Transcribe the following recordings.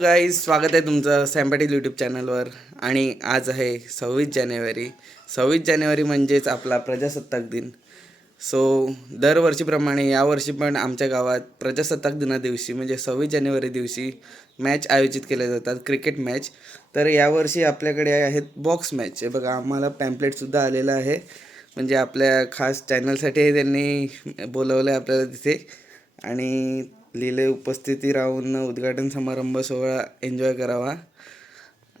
Guys, स्वागत आहे तुमचं सॅम पाटील यूट्यूब चॅनलवर. आणि आज आहे 26 जानेवारी. 26 जानेवारी म्हणजेच आपला प्रजासत्ताक दिन. सो दरवर्षीप्रमाणे यावर्षी पण आमच्या गावात प्रजासत्ताक दिना दिवशी म्हणजे 26 जानेवारी दिवशी मॅच आयोजित केल्या जातात, क्रिकेट मॅच. तर यावर्षी आपल्याकडे आहेत बॉक्स मॅच. हे बघा, आम्हाला पॅम्पलेटसुद्धा आलेलं आहे. म्हणजे आपल्या खास चॅनलसाठी त्यांनी बोलवलं आहे आपल्याला तिथे. आणि लिहिले उपस्थिती राहून उद्घाटन समारंभ सोहळा एन्जॉय करावा.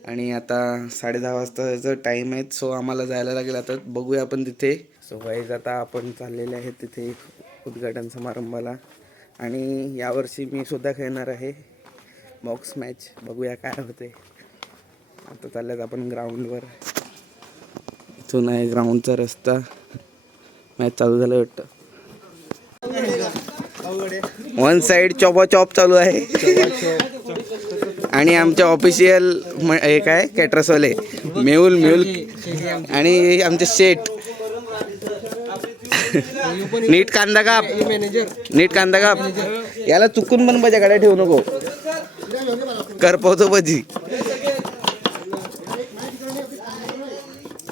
आणि आता 10:30 वाजताचा टाईम आहे. सो आम्हाला जायला लागेल. आता बघूया आपण तिथे. सो गाईज, आता आपण चाललेले आहेत तिथे उद्घाटन समारंभाला. आणि यावर्षी मी सुद्धा खेळणार आहे बॉक्स मॅच. बघूया काय होते. आता चालल्यात आपण ग्राउंडवर. इथून आहे ग्राउंडचा रस्ता. मॅच चालू झालं वाटतं. वन साइड चॉप चालू आहे. आणि आमचे ऑफिशियल हे काय कॅटरसवाले मेहुल आणि आमचे शेट. नीट कांदा काप. याला चुकून पण माझ्या गाड्या ठेवू नको. करपवतो भजी.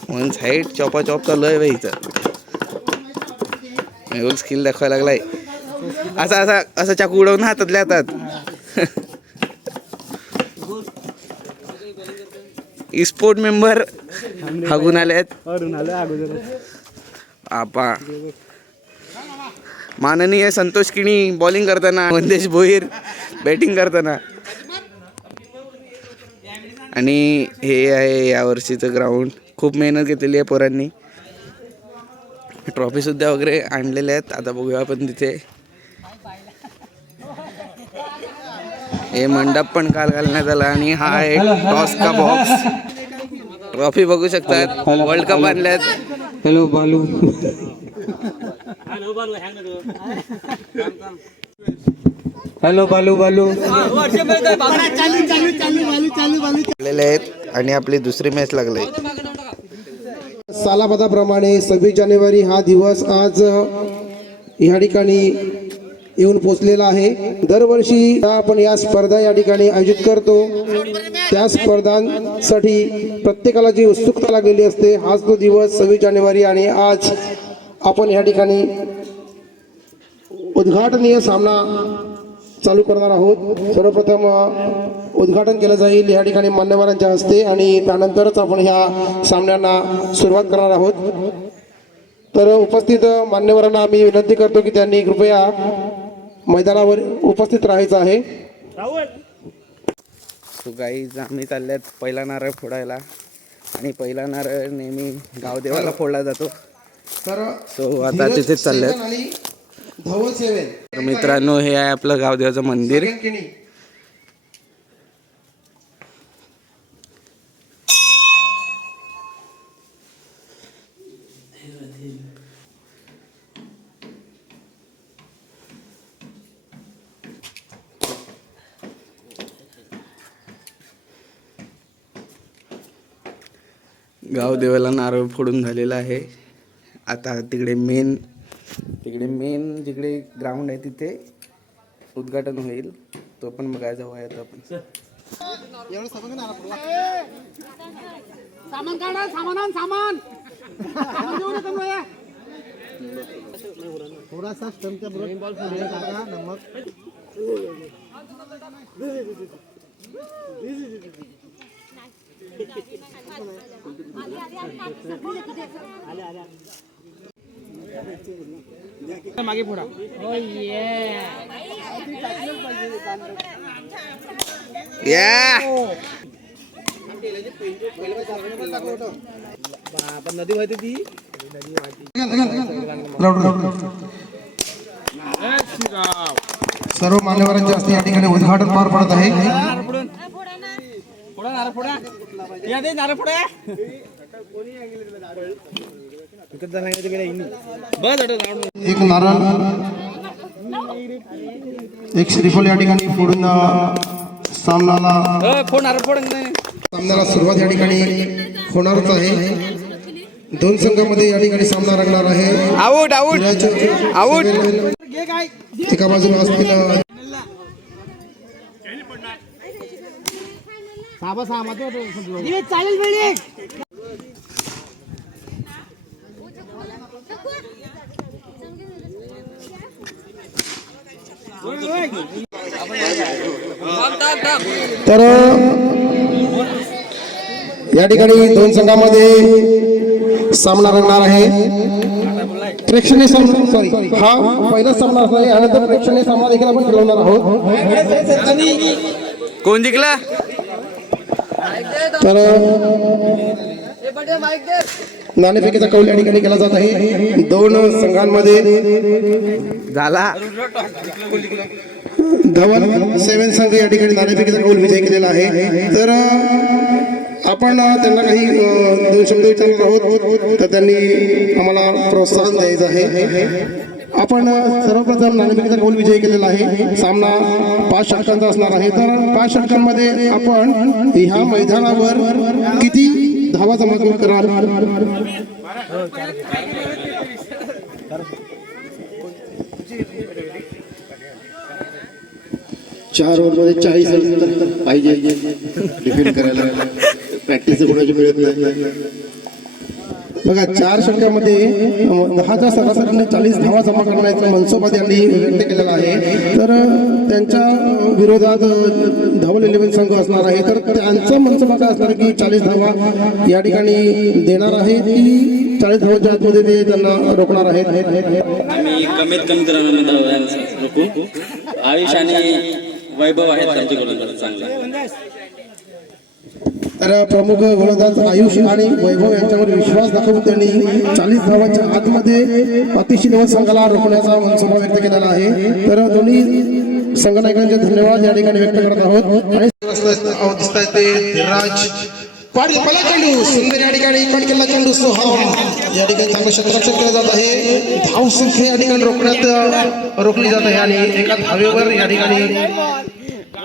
वन साइड चॉप चालू आहे बाई. इथं मेहुल स्किल दाखवायला लागलाय. असा चाकू उडवून हातातल्या हातात. स्पोर्ट मेंबर हागून आलेत. आपा माननीय संतोष किणी बॉलिंग करताना, वंदेश भोईर बॅटिंग करताना. आणि हे आहे यावर्षीचं ग्राउंड. खूप मेहनत घेतलेली आहे पोरांनी. ट्रॉफी सुद्धा वगैरे आणलेल्या आहेत. आता बघूया आपण तिथे. हे मंडप पण काल घालण्यात आला. आणि हा आहे टॉस का बॉक्स. ट्रॉफी बघू शकतात. वर्ल्ड कप आणल्यात. हॅलो बालू. हॅलो बालू आहेत. आणि आपली दुसरी मॅच लागली. सालाबादाप्रमाणे 26 जानेवारी हा दिवस आज या ठिकाणी येऊन पोचलेला आहे. दरवर्षी आपण या स्पर्धा या ठिकाणी आयोजित करतो. त्या स्पर्धांसाठी प्रत्येकाला जी उत्सुकता लागलेली असते, हाच तो दिवस 26 जानेवारी. आणि आज आपण या ठिकाणी उद्घाटनीय सामना चालू करणार आहोत. सर्वप्रथम उद्घाटन केलं जाईल या ठिकाणी मान्यवरांच्या हस्ते. आणि त्यानंतरच आपण ह्या सामन्यांना सुरुवात करणार आहोत. तर उपस्थित मान्यवरांना आम्ही विनंती करतो की त्यांनी कृपया मैदानावर उपस्थित राहायचं आहे. सो गाईज, आम्ही चालल्यात पहिला नारळ फोडायला. आणि पहिला नारळ नेहमी गावदेवाला फोडला जातो. सो आता तिथेच चालल्यात. तर मित्रांनो, हे आहे आपलं गावदेवाचं मंदिर. गावदेवाला नारळ फोडून झालेला आहे. आता तिकडे मेन जिकडे ग्राउंड आहे तिथे उद्घाटन होईल. तो पण बघायला जाऊया आता आपण. थोडासा स्टंपच्या बरोबर नमक. मागे फोडा. नदी वाहते ती. सर्व मान्यवरांच्या हस्ते या ठिकाणी उद्घाटन पार पडत आहे. एक नारळ, एक श्रीफळ या ठिकाणी फोडून सामन्याला सुरुवात या ठिकाणी होणारच आहे. दोन संघामध्ये या ठिकाणी सामना रंगणार आहे. एका बाजूला असतील चालेल वेळी तर या ठिकाणी दोन संघामध्ये सामना रंगणार आहे. प्रेक्षणीय सामना, सॉरी, हा पहिला सामना असणार आहे. यानंतर प्रेक्षणीय सामना देखील आपण खेळवणार आहोत. कोण जिंकला? तर नाणेफेकीचा कौल या ठिकाणी केला जात आहे. दोन संघांमध्ये झाला. धवल 7 संघ या ठिकाणी नाणेफेकीचा कौल विजय केलेला आहे. तर आपण त्यांना काही 2 शब्द विचारणार आहोत. तर त्यांनी आम्हाला प्रोत्साहन द्यायचं आहे. आपण सर्वप्रथम नाणेफेकीचा कौल विजय केलेला आहे. सामना 5 षटकांचा असणार आहे. तर 5 षटकांमध्ये आपण ह्या मैदानावर किती धावा जमा कराल? 4 ओव्हरमध्ये 40 रन तर पाहिजे डिफेंड करायला. प्रॅक्टिस कोणाची मिळत नाही. बघा, 4 षटकामध्ये 10च्या सरासरीने 40 धावा जमा करण्याचा मनसोबा त्यांनी व्यक्त केलेला आहे. तर त्यांच्या विरोधात धवल 11 संघ असणार आहे. तर त्यांचा मनसोबा काय असणार की 40 धावा या ठिकाणी देणार आहे की 40 धावांच्या आतमध्ये ते त्यांना रोखणार आहेत? आम्ही कमीत कमी रोखू. आयुष आणि वैभव आहेत त्यांच्याकडून चांगला. तर प्रमुख गोलंदाज आयुष आणि वैभव यांच्यावर विश्वास दाखवून त्यांनी 40 धावांच्या आतमध्ये अतिशय 9 संघाला रोखण्याचा मनसोबा व्यक्त केलेला आहे. तर दोन्ही संघनायकांचे धन्यवाद या ठिकाणी व्यक्त करत आहोत. आणि दिसतायत ते धीरज पाटील. पहिला चेंडू सुंदर या ठिकाणी कट केला चेंडू सोहा या ठिकाणी चांगलं क्षेत्ररक्षण केलं जात आहे. धाव संख्या या ठिकाणी रोखली जात आहे आणि एका धावेवर या ठिकाणी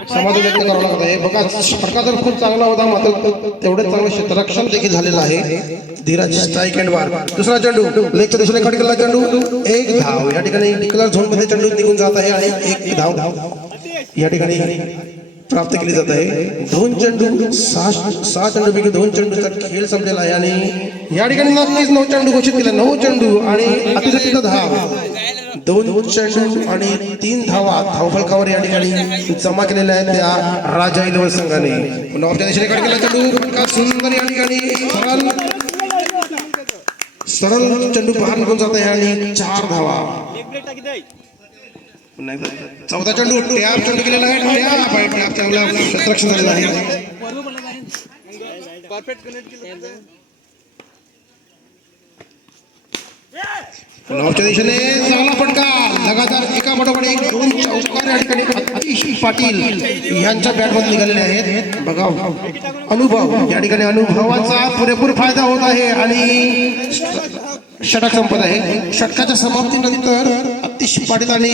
समाधान व्यक्त करावं लागत आहे. बघा, फटका तर खूप चांगला होता, मात्र तेवढंच चांगलं क्षेत्ररक्षण देखील झालेलं आहे. धीरज स्ट्राईक एंड बार. दुसरा चेंडू लेगच्या दिशेने कट केला चेंडू, 1 धाव या ठिकाणी डिक्लेअर झोन मध्ये चेंडू निघून जात आहे आणि 1 धाव या ठिकाणी प्राप्त केली जात आहे. 2 चेंडू 6 चेंडूपैकी 2 चेंडूचा खेळ संपलेला आहे आणि या ठिकाणी नक्कीच 9 चेंडू घोषित केले. 9 चेंडू आणि अतिरिक्त धाव, 2 चेंडू आणि 3 धावा धावफलकावर या ठिकाणी जमा केलेल्या आहेत त्या राजा 11 संघाने. नॉर्थच्या दिशेने कट केला चेंडू सुंदर या ठिकाणी सरळ चेंडू बाहेर निघून जात आहे आणि 4 धावा. 14 चेंडू टॅप चेंडू केलेला आहे. टॅप चांगला क्षेत्ररक्षण झालेलं आहे. नॉर्थच्या दिशेने चांगला फटका लगातार एका पाठोपाठ एक 2 चौकार या ठिकाणी आतिश पाटील यांच्या बॅटमध्ये निघालेले आहेत. बघा, अनुभव या ठिकाणी अनुभवाचा पुरेपूर फायदा होत आहे आणि षटक संपत आहे. षटकाच्या समाप्तीनंतर आतिश पाटील आणि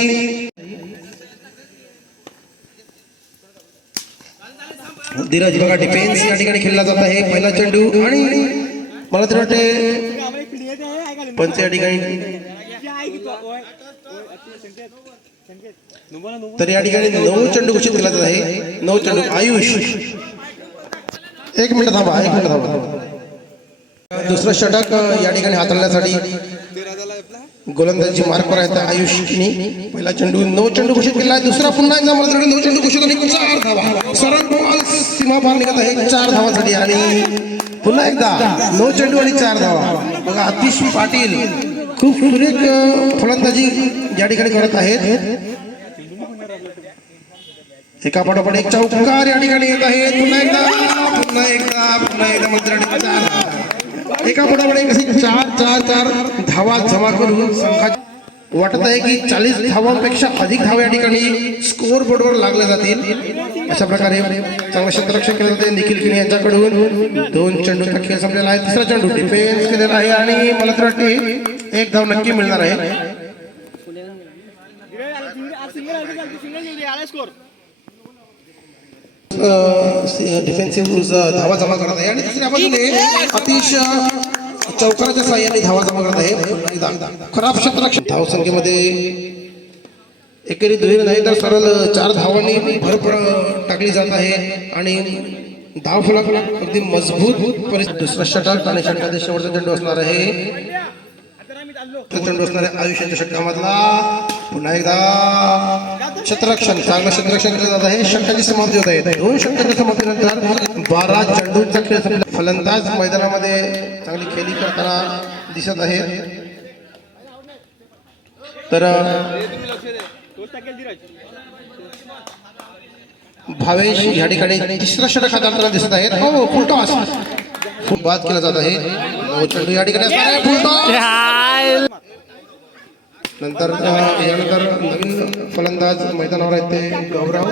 धीरज, बघा, डिफेन्स या ठिकाणी खेळला जात आहे. पहिला चेंडू आणि मला तर वाटते पंच या ठिकाणी. तर या ठिकाणी 9 चेंडू घोषित केला जात आहे. 9 चेंडू. आयुष, 1 मिनिट थांबा, 1 मिनिट थांबा. दुसरं षटक या ठिकाणी हाताळण्यासाठी गोलंदाजी मार्कवर आहेत आयुषनी. पहिला चेंडू 9 चेंडू घोषित केला आहे. दुसरा पुन्हा एकदा मला 9 चेंडू घोषित आणि 4 धावा. सरळ बॉल सीमा पार निघत आहे 4 धावांसाठी आणि पुन्हा एकदा 9 चेंडू आणि 4 धावा. बघा, आतिश पाटील खूप सुरेख फलंदाजी या ठिकाणी करत आहेत. एका पाठोपाठ एक चौकार या ठिकाणी येत आहे. पुन्हा एकदा मंत्र्यांनी एका पाठोपाठ एक असे 4 धावा जमा करून संघाची वाटत आहे की 40 धावांपेक्षा अधिक धावा या ठिकाणी स्कोअर बोर्डवर लागल्या जातील. अशा प्रकारे चांगलं क्षेत्ररक्षण केलं जाते निखिल किणी यांच्याकडून. 2 चेंडूचा खेळ संपलेला आहे. तिसरा चेंडू डिफेन्स केलेला आहे आणि मला तर वाटते 1 धाव नक्की मिळणार आहे. डिफेन्सिव्ह धावा जमा करत आहे आणि तिसऱ्या बाजूने अतिश चौकाराच्या साह्याने धावा जमा करत आहे. खराब क्षेत्ररक्षण धावसंख्येमध्ये एकेरी दुहेरी नाही तर सरळ 4 धावांनी भर टाकली जात आहे आणि धाव फलक अगदी मजबूत दुसरा षटक आणि षटकाचे शेवटचा चेंडू असणार आहे. चेंडू असणार आहे आयुष्याच्या षटकामधला. पुन्हा एकदा क्षेत्ररक्षण, चांगलं क्षेत्ररक्षण केलं जात आहे. षटकाची समाप्ती होत आहे. 2 षटकाच्या समाप्तीनंतर 12 चेंडूंचा खेळ संपला. फलंदाज मैदानामध्ये चांगली खेळी करताना दिसत आहेत. तर भावेश या ठिकाणी तिसरा षटक हाताळताना दिसत आहेत. हो फुलटॉस खूप बाद केला जात आहे. 9 चेंडू या ठिकाणी असणार आहे. फुलटॉस नंतर यानंतर नवीन फलंदाज मैदानावर आहेत ते गौरव.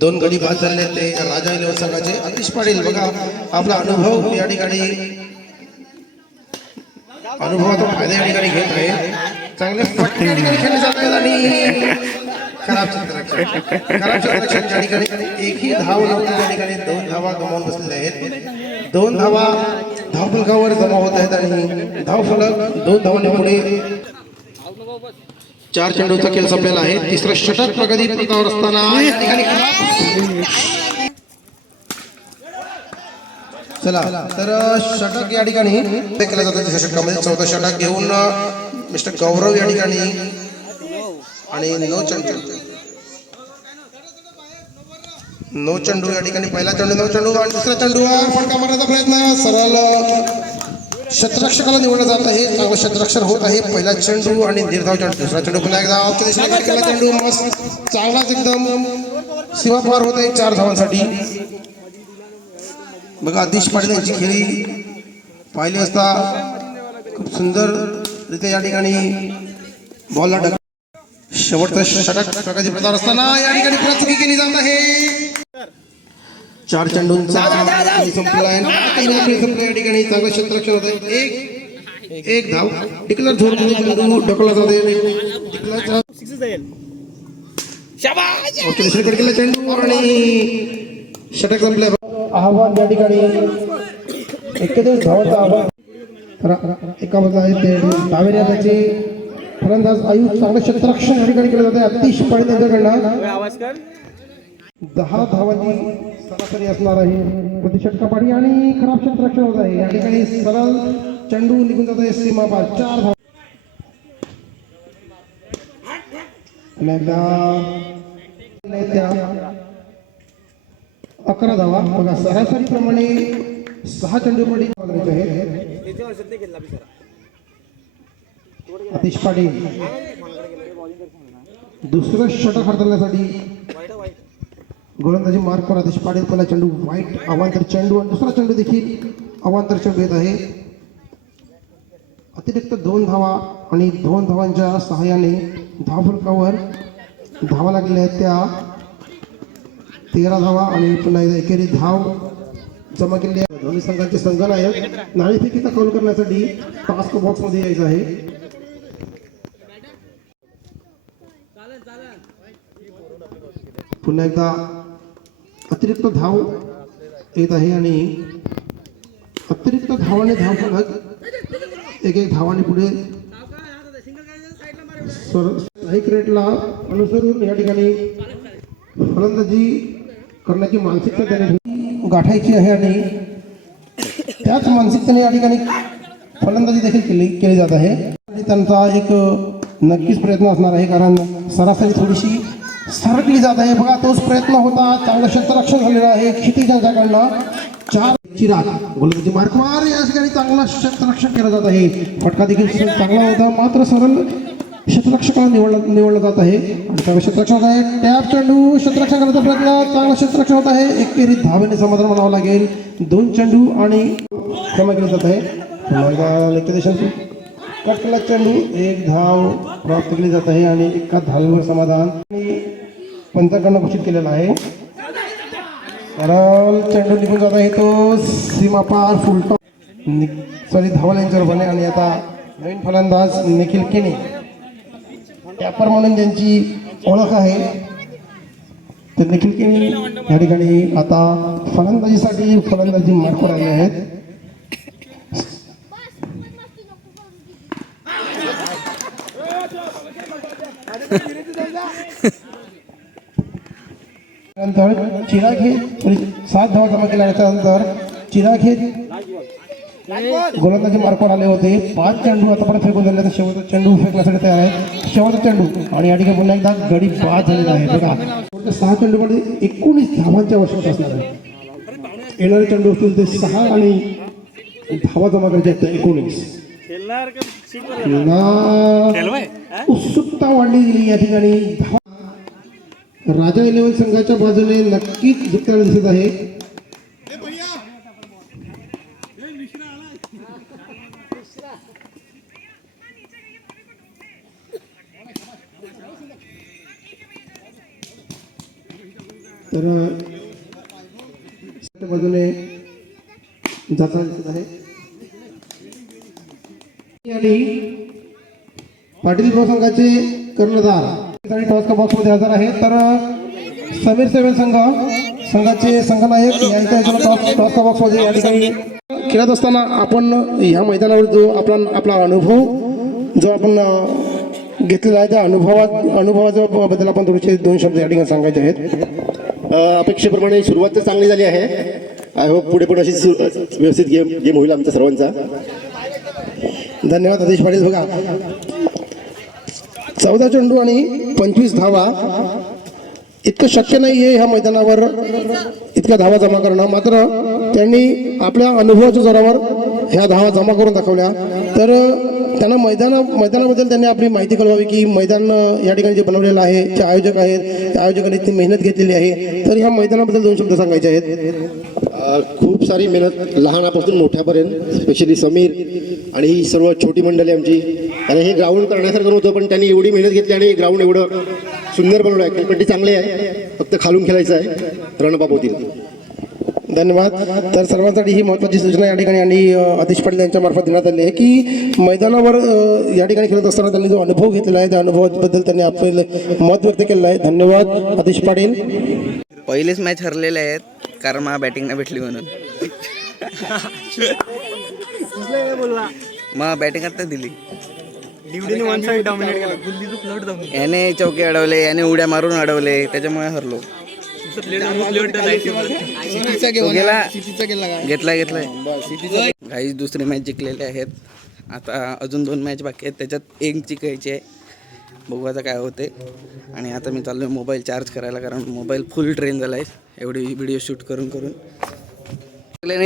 2 गडी बाद झाले ते राजा इलेव्हन संघाचे आतिश पाटील. बघा आपला अनुभव या ठिकाणी अनुभवाचा फायदा या ठिकाणी घेत आहे. चांगले फटके या ठिकाणी खेळले जात आहेत आणि खराब क्षेत्ररक्षण या ठिकाणी एकही धाव नव्हती. त्या ठिकाणी 2 धावा गमावून बसलेल्या आहेत. 2 धावा धावफलकावर जमा होत आहेत आणि धावफलक 2 धावांनी पुढे. 4 चेंडूचा खेळ संपलेला आहे. तिसरं षटक प्रगती पथावर असताना या ठिकाणी चला तर षटक या ठिकाणी केलं जातं. तिसऱ्या षटकामध्ये 4थं षटक घेऊन मिस्टर गौरव या ठिकाणी आणि 9 चेंडू या ठिकाणी. पहिला चेंडू 9 चेंडू आणि दुसरा चेंडूवर फटका मारण्याचा प्रयत्न सरळ क्षेत्ररक्षकाला निवडलं जात आहे. चांगलं क्षेत्ररक्षण होत आहे. पहिला चेंडू आणि निर्धाव चेंडू. दुसरा चेंडू पुन्हा एकदा ऑफच्या दिशेने केला चेंडू मस्त चांगलाच एकदम सीमा पार होत आहे 4 धावांसाठी. बघा आतिश पाटील यांची खेळी पाहिली असता खूप सुंदररित्या या ठिकाणी बॉलला डक. शेवटचं षटक प्रगती प्रदार असताना या ठिकाणी प्रचुकी केली जात आहे. 4 चेंडूंचा संपला आहे. या ठिकाणी चांगलं क्षेत्ररक्षण होत आहे. एक धाव टिकलर झोन चेंडू ढकलला जाते. चेंडू आणि षटक संपल्या. आव्हान या ठिकाणी 41 धावांचं आव्हान. एका बाजूला आहे ते डावेऱ्या त्याचे फलंदाज आयुष. चांगलं क्षेत्ररक्षण या ठिकाणी केलं जातं आतिश पाटील यांच्याकडनं. 10 धावांची सरासरी असणार आहे प्रति षटकापाठी आणि खराब क्षेत्ररक्षण होत आहे. या ठिकाणी सरळ चेंडू निघून जात आहे सीमा पार. 4 धावा. एकदा 11 धावा. बघा सरासरी प्रमाणे 6 चेंडू पडी आहेत. आतिश पाटील दुसरं षटक हाताळण्यासाठी गोलंदाजी मार्कवर आतिश पाटील. पहिला चेंडू वाईट अवांतर चेंडू आणि दुसरा चेंडू देखील अवांतर चेंडू येत आहे. अतिरिक्त 2 धावा आणि 2 धावांच्या सहाय्याने धावफलकावर धावा लागलेल्या आहेत त्या 13 धावा आणि पुन्हा एकदा एकेरी धाव जमा केली आहे. दोन्ही संघांचे संघनायक नाणेफेकीचा कौल करण्यासाठी टास्क बॉक्समध्ये यायचं आहे. पुन्हा एकदा अतिरिक्त धाव येत आहे आणि अतिरिक्त धावाने धावफलक एक धावाने पुढे स्ट्राईक रेटला अनुसरून या ठिकाणी फलंदाजी करण्याची मानसिकता त्याने गाठायची आहे आणि त्याच मानसिकतेने या ठिकाणी फलंदाजी देखील केली जात आहे. आणि त्यांचा एक नक्कीच प्रयत्न असणार आहे कारण सरासरी थोडीशी सरकली जात आहे. बघा तोच प्रयत्न होता. चांगलं क्षेत्ररक्षण झालेलं आहे क्षितिज यांच्याकडनं. 4 चिराग गोलंदाजी मार्कवर या ठिकाणी चांगलं क्षेत्ररक्षण केलं जात आहे. फटका देखील चांगला होता मात्र सरळ क्षेत्ररक्षकाला निवडलं जात आहे आणि चांगलं क्षेत्ररक्षण होत आहे. टॅप चेंडू क्षेत्ररक्षण करण्याचा प्रयत्न. चांगलं क्षेत्ररक्षण होत आहे. एकेरी धावेने समाधान म्हणावं लागेल. 2 चेंडू आणि क्षमा केली जात आहे. कट केला चेंडू 1 धाव प्राप्त केली जात आहे आणि एका धावेवर समाधान पंचांकडनं घोषित केलेला आहे. सरळ चेंडू निघून जात आहे तो सीमा पार फुलटॉस सॉरी धावला यांच्यावर बने. आणि आता नवीन फलंदाज निखिल केने टॅपर म्हणून ज्यांची ओळख आहे ते निखिल केने या ठिकाणी आता फलंदाजीसाठी फलंदाजी मार्कवर आले आहेत. नंतर चिराग हे 7 धावा जमा केल्या. त्यानंतर चिराग हे गोलंदाजी मार्कवर आले होते. 5 चेंडू आतापर्यंत फेकून झाले. तर शेवटचा चेंडू फेकण्यासाठी तयार आहे. शेवटचा चेंडू आणि या ठिकाणी पुन्हा एकदा गडी बाद झालेला आहे. बघा 6 चेंडूमध्ये 19 धावांच्या आवश्यकता असणार आहे. येणारे चेंडू असतील ते 6 आणि धावा जमा करायच्या आहेत 19. उत्सुकता वाढली गेली या ठिकाणी. राजा 11 संघाच्या बाजूने नक्कीच जिंकताना दिसत आहे. तर बाजूने जाताना दिसत आहे. आणि पाटील संघाचे कर्णधार टॉस का बॉक्स मध्ये हजर आहे. तर समीर सेवन संघाचे संघनायक यांच्या टॉस का बॉक्स मध्ये या ठिकाणी खेळत असताना आपण ह्या मैदानावर जो आपला अनुभव जो आपण घेतलेला आहे त्या अनुभवाच्या बद्दल आपण थोडेसे 2 शब्द या ठिकाणी सांगायचे आहेत. अपेक्षेप्रमाणे सुरुवात तर चांगली झाली आहे. आय होप पुढे पण अशी व्यवस्थित गेम होईल आमचा सर्वांचा. धन्यवाद आदेश पाटील. बघा 14 चेंडू आणि 25 धावा इतकं शक्य नाही आहे ह्या मैदानावर इतक्या धावा जमा करणं. मात्र त्यांनी आपल्या अनुभवाच्या जोरावर ह्या धावा जमा करून दाखवल्या. तर त्यांना मैदानाबद्दल त्यांनी आपली माहिती कळवावी की मैदान या ठिकाणी जे बनवलेलं आहे जे आयोजक आहेत त्या आयोजकांनी ती मेहनत घेतलेली आहे. तर ह्या मैदानाबद्दल 2 शब्द सांगायचे आहेत. खूप सारी मेहनत लहानापासून मोठ्यापर्यंत स्पेशली समीर आणि ही सर्व छोटी मंडळी आमची. आणि हे ग्राउंड करण्यासारखं नव्हतं पण त्यांनी एवढी मेहनत घेतली आणि ग्राउंड एवढं सुंदर बनवलं आहे. पण ती चांगली आहे. फक्त खालून खेळायचं आहे. रणबाब होतील. धन्यवाद. तर सर्वांसाठी ही महत्त्वाची सूचना या ठिकाणी आणि आदेश पाटील यांच्या मार्फत देण्यात आली आहे की मैदानावर या ठिकाणी खेळत असताना त्यांनी जो अनुभव घेतलेला आहे त्या अनुभवाबद्दल त्यांनी आपलं मत व्यक्त केलेलं आहे. धन्यवाद आदेश पाटील. पहिलीच मॅच हरलेले आहेत कारण मला बॅटिंग नाही भेटली म्हणून. मग बॅटिंग आता दिली. याने चौके अडवले, याने उड्या मारून अडवले, त्याच्यामुळे हरलो. घेतलाय. काही दुसरी मॅच जिंकलेले आहेत. आता अजून 2 मॅच बाकी आहेत. त्याच्यात 1 जिंकायची आहे. बघू आता काय होते. आणि आता मी चाललो मोबाईल चार्ज करायला कारण मोबाईल फुल ट्रेन झाला आहे एवढी व्हिडिओ शूट करून.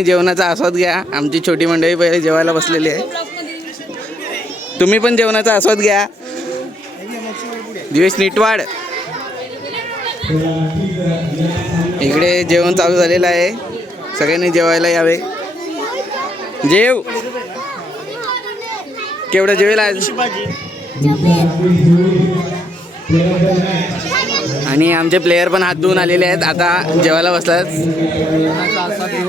जेवणाचा आस्वाद घ्या. आमची छोटी मंडळी पहिले जेवायला बसलेली आहे. तुम्ही पण जेवणाचा आस्वाद घ्या. दिवेश नीटवाड इकडे जेवण चालू झालेलं आहे. सगळ्यांनी जेवायला यावे. जेव केवढं जेवेल आज. आणि आमचे प्लेयर पण हात धुवून आलेले आहेत. आता जेवायला बसलात.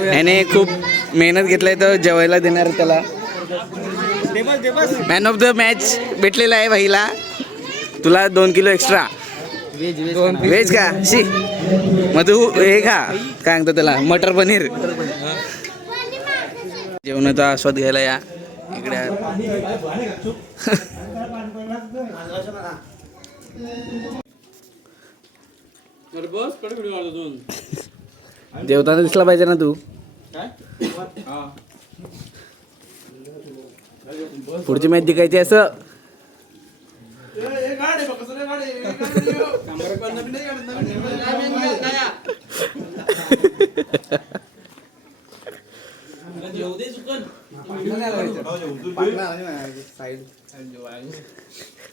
याने खूप मेहनत घेतलाय तर जेवायला देणार त्याला. मॅन ऑफ द मॅच भेटलेला आहे भाईला. तुला 2 किलो एक्स्ट्रा व्हेज का. शी मग तू हे खा काय सांगतो त्याला मटर पनीर. जेवणाचा आस्वाद घ्यायला या इकडे. जेवताना दिसला पाहिजे ना तू. पुढची मॅच जिंकायची असं.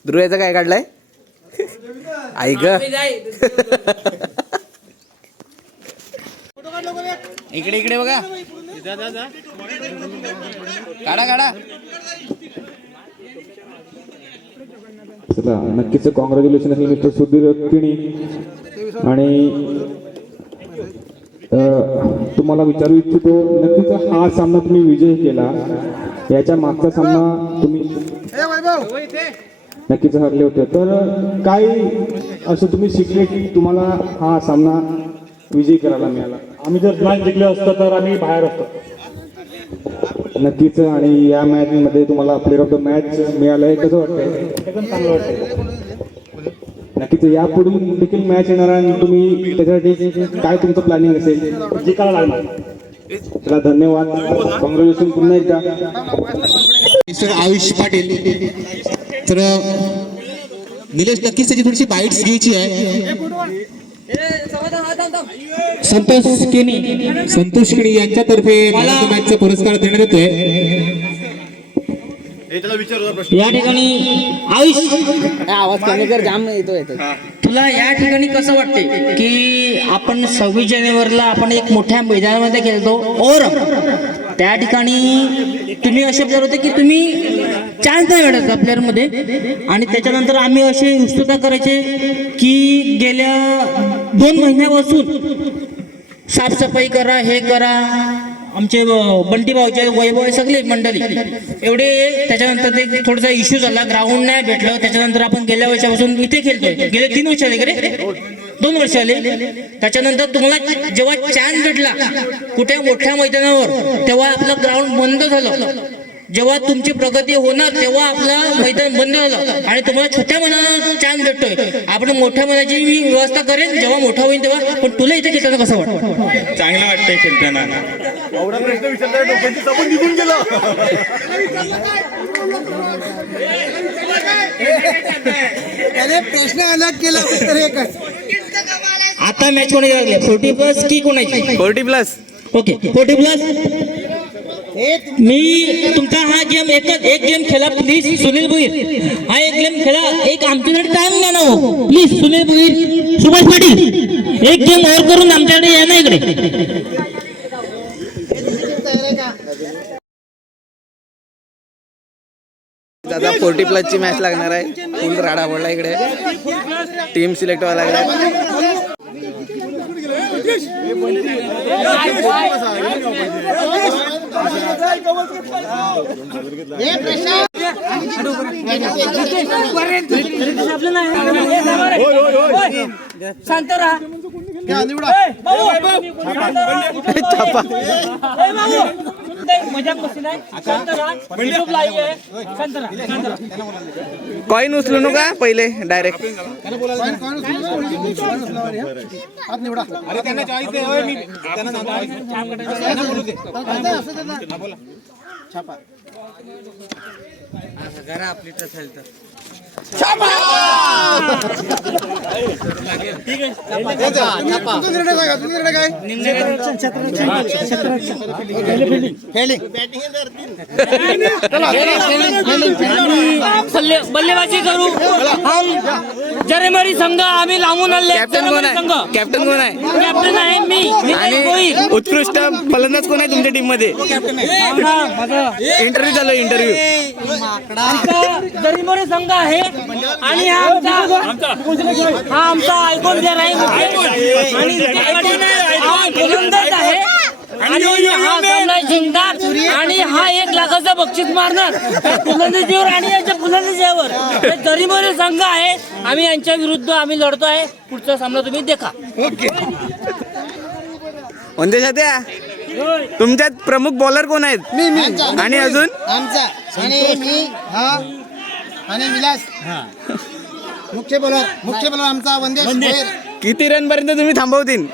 ध्रुवाचा काय काढलाय ऐक. इकडे बघा. काढा. चला नक्कीच कॉंग्रॅच्युलेशन असेल मिस्टर सुधीर किणी. आणि तुम्हाला विचारू इच्छितो नक्कीच हा सामना तुम्ही विजय केला. याच्या मागचा सामना तुम्ही नक्कीच हरले होते. तर काय असं तुम्ही शिकले की तुम्हाला हा सामना विजयी करायला मिळाला. आम्ही जर मॅच जिंकले असतं तर आम्ही बाहेर असतो. नक्कीच. आणि या मॅचमध्ये तुम्हाला प्लेअर ऑफ द मॅच मिळालं आहे कसं वाटतंय. एकदम चांगलं वाटतंय. नक्कीच यापुढे देखील मॅच येणार आहे आणि तुम्ही त्याच्यासाठी काय तुमचं प्लॅनिंग असेल? जिंकायला लागणार. चला धन्यवाद, कॉंग्रॅच्युलेशन पुन्हा एकदा. मिस्टर आयुष पाटील. तर निलेश नक्कीच त्याची थोडीशी बाईट्स घ्यायची आहे. संतोष केणी यांच्यातर्फे मॅचचा पुरस्कार देण्यात येतोय. या ठिकाणी आयुष आवाज कमी कर, जाम येतोय. तुला या ठिकाणी कसं वाटते की आपण 26 जानेवारीला आपण एक मोठ्या मैदानामध्ये खेळतो और त्या ठिकाणी तुम्ही असे प्लेअर होते की तुम्ही चान्स नाही मिळायचा प्लेअरमध्ये आणि त्याच्यानंतर आम्ही असे उत्सुकता करायचे की गेल्या 2 महिन्यापासून साफसफाई करा, हे करा, आमचे बंटी भाऊचे वैभव सगळे मंडळी एवढे. त्याच्यानंतर ते थोडासा इश्यू झाला, ग्राउंड नाही भेटलं. त्याच्यानंतर आपण गेल्या वर्षापासून इथे खेळतोय. गेले 3 वर्ष आले का रे? 2 वर्ष आले. त्याच्यानंतर तुम्हाला जेव्हा चान्स भेटला कुठे मोठ्या मैदानावर तेव्हा आपलं ग्राउंड बंद झालं. जेव्हा तुमची प्रगती होणार तेव्हा आपलं मैदान बंद झालं आणि तुम्हाला छोट्या मैदानात चान्स भेटतोय. आपण मोठ्या मैदानाची मी व्यवस्था करेन जेव्हा मोठा होईल तेव्हा. पण तुला इथे खेळताना कसं वाटतं? चांगलं वाटतंय खेळताना. आता मॅच कोणी लागली? 40+ की कोणाची? 40+. ओके 40+. मी तुमचा हा गेम एक गेम खेळा प्लीज. सुनील भुईर हा एक गेम खेळा. एक आमच्याकडे टाइम नाही ना हो. प्लीज सुनील भुईर, सुभाष पाटील एक गेम और करून आमच्याकडे या ना इकडे. दादा 40+ ची मॅच लागणार आहे. फुल राडा पडला इकडे. टीम सिलेक्ट व्हायला लागल्या. कॉइन उचलू नका पहिले, डायरेक्ट. बल्लेबाजी करू. जरेमारी संघ आम्ही लांबून आले. कॅप्टन कोण आहे? कॅप्टन कोण आहे? कॅप्टन आहे मी. आणि उत्कृष्ट फलंदाज कोण आहे तुमच्या टीम मध्ये? इंटरव्ह्यू झालं, इंटरव्ह्यू. जरीमोरी संघ आहे आणि हा आमचा आयकॉन प्लेअर आहे आणि हा फलंदाज आहे आणि हा सामना जिंकणार आणि हा 1 लाखाचं बक्षीस मारणार फलंदाजीवर आणि यांच्या फलंदाजीवर. हे जरीमोरी संघ आहे. आम्ही यांच्या विरुद्ध आम्ही लढतो आहे. पुढचा सामना तुम्ही देखा. द्या. तुमच्यात प्रमुख बॉलर कोण आहेत? आणि अजून आमचा आणि मी हा आणि विलास मुख्य बॉलर आमचा वंदेश भोयर. किती रन पर्यंत तुम्ही थांबवतील?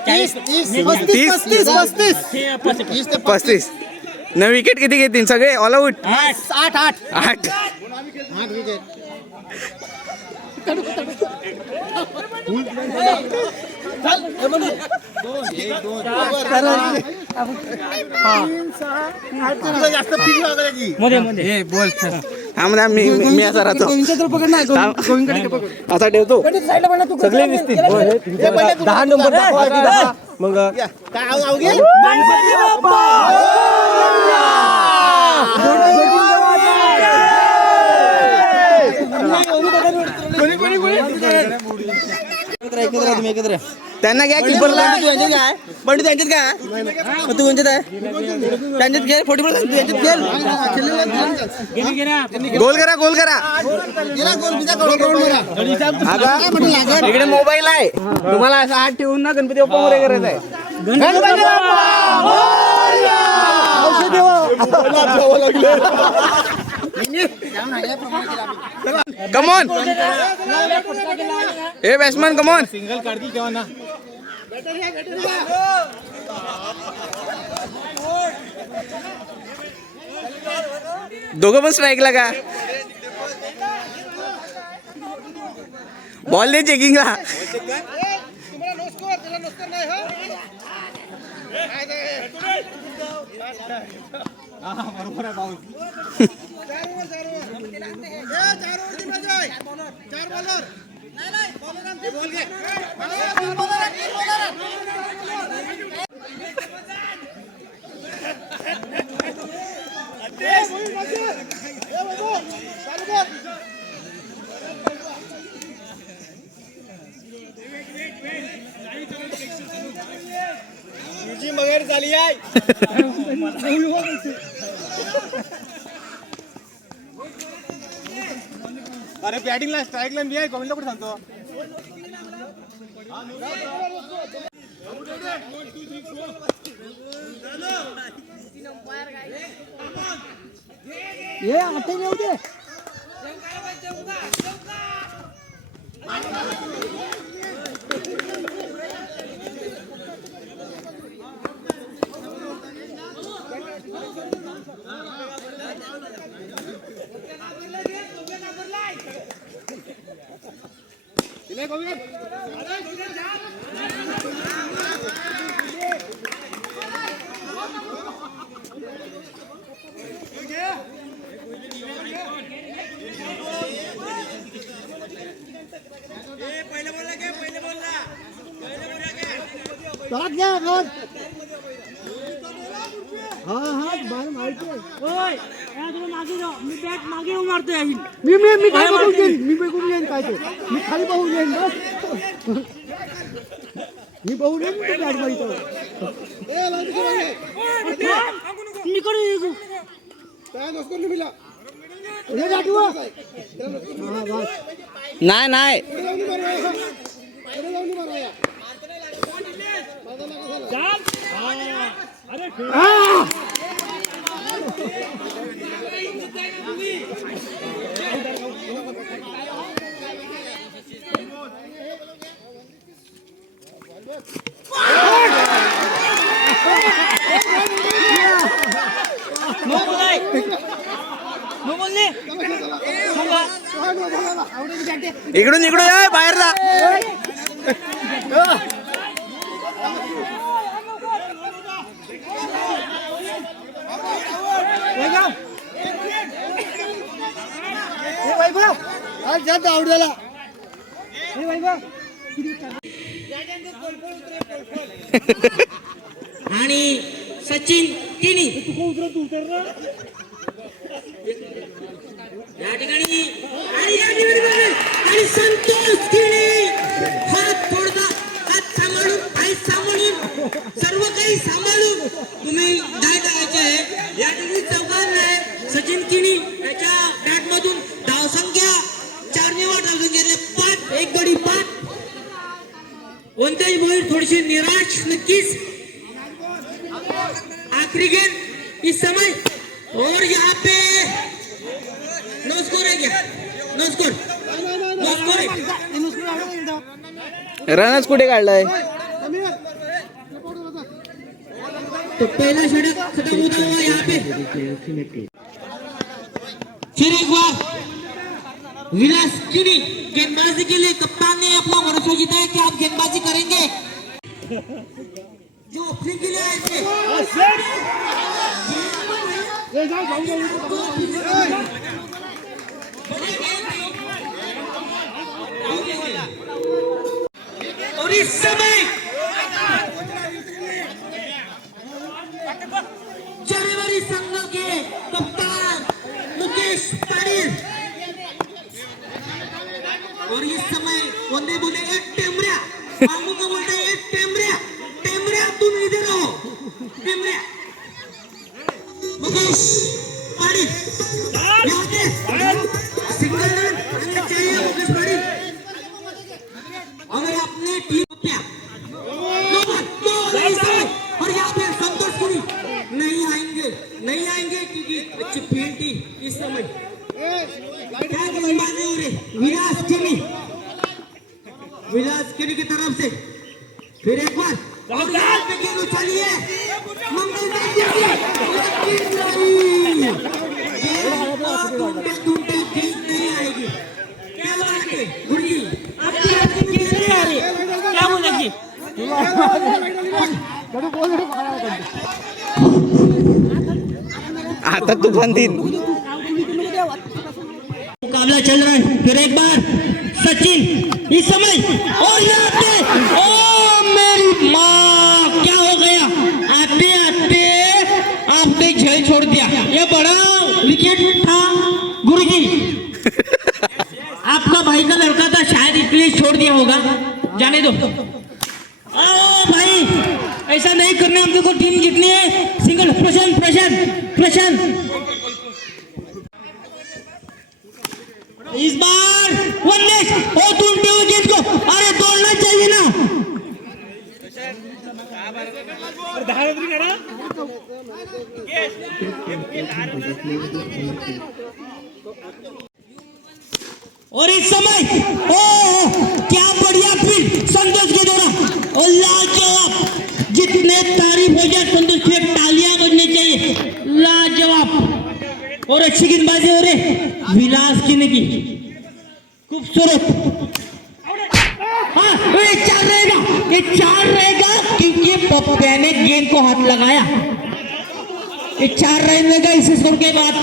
35. न विकेट किती घेतील सगळे ऑल आउट? 8. मी असा राहतो, असा ठेवतो, सगळे दिसतील. 10 नंबर मग त्यांना घ्या किपरला. पण त्यांच्यात काय तू कोणच्यात आहे? त्यांच्यात घे 40+. गोल करा, गोल करा. इकडे मोबाईल आहे तुम्हाला, असं हात ठेवून ना गणपती बाप्पा मोरया करायचं आहे. गणपती बाप्पा कमॉन हे बॅट्समॅन कमॉन. दोघं पण स्ट्राईकला का? बॉल दे चेकिंगला. अरे बॅटिंगला स्ट्राईकला मी आहे गोविंदा कुठे सांगतो. नाही नाही इकडून इकडून जा, बाहेर जा. आणि सचिन तिनी या ठिकाणी आणि संतोष तिनी हात थोडा हात सांभाळून पाय सांभाळून सर्व काही सांभाळून तुम्ही काय करायचे आहे. या ठिकाणी चौकार आहे सचिन किनी याच्या बॅट मधून धावसंख्या 4 ने वाढवून गेले 5 एक गडी 5. कोणत्याही बॉल थोडीशी निराश नक्कीच. आखिरी गेंद इस समय और यहाँ पे नो स्कोर है क्या? नो स्कोर है. रनच कुठे काढलाय? तो पहला षटक खत्म होता हुआ यहाँ पे. फिर एक बार विलास किनी गेंदबाजी के लिए कप्तान ने अपना भरोसा जिताया कि आप गेंदबाजी करेंगे. जो ओपनिंग के लिए आए थे और इस समय चरेवरी संघ के कप्तान मुकेश पाटील और इस समय वंदे बोले एक टेमऱ्या मामू को बोलते हैं एक टेमऱ्या टेमऱ्या तुम इधर रहो टेमऱ्या मुकेश पाटील यहाँ पे सिंगल रन हमें चाहिए मुकेश पाटील. अगर आपने टीम और यहाँ पे संतोष पुरी नहीं आएंगे क्योंकि अच्छी फील्ड थी इस समय. विलास केनी की तरफ से फिर एक बार और यहाँ पे गेंद उछाली है मंगलदास जी गेंद टूटे गेंद नहीं आएगी। क्या बात है गुरुजी, आपकी गेंद नहीं आ रही, क्या बोलेंगे? आता तूफान दिन मुकाबला चल रहा है, फिर एक बार सचिन इस समय और यहाँ पे ओ मेरी माँ, क्या हो गया? आते आते आपने झेल छोड़ दिया। ये बड़ा विकेट था गुरुजी, आपका भाई का लड़का था, शायद इसलिए छोड़ दिया होगा, जाने दो। ओ भाई, ऐसा नहीं करना, हम लोग को टीम जीतनी है। सिंगल प्रशांत प्रशांत प्रशांत इस बार वननेस और ढूंढते हुए गेंद को, अरे दौड़ना चाहिए ना। और इस समय ओ क्या बढ़िया फील्ड संतोष के द्वारा, और लाजवाब, जितने तारीफ हो जाए संतोष की तालियां बजनी चाहिए, लाजवाब और अच्छी गेंदबाजी हो रही विलास की की खूबसूरत। हाँ ये चार रहेगा, ये चार रहेगा क्योंकि पप्पा ने गेंद को हाथ लगाया। ये चार रहेगा इस स्कोर के बाद।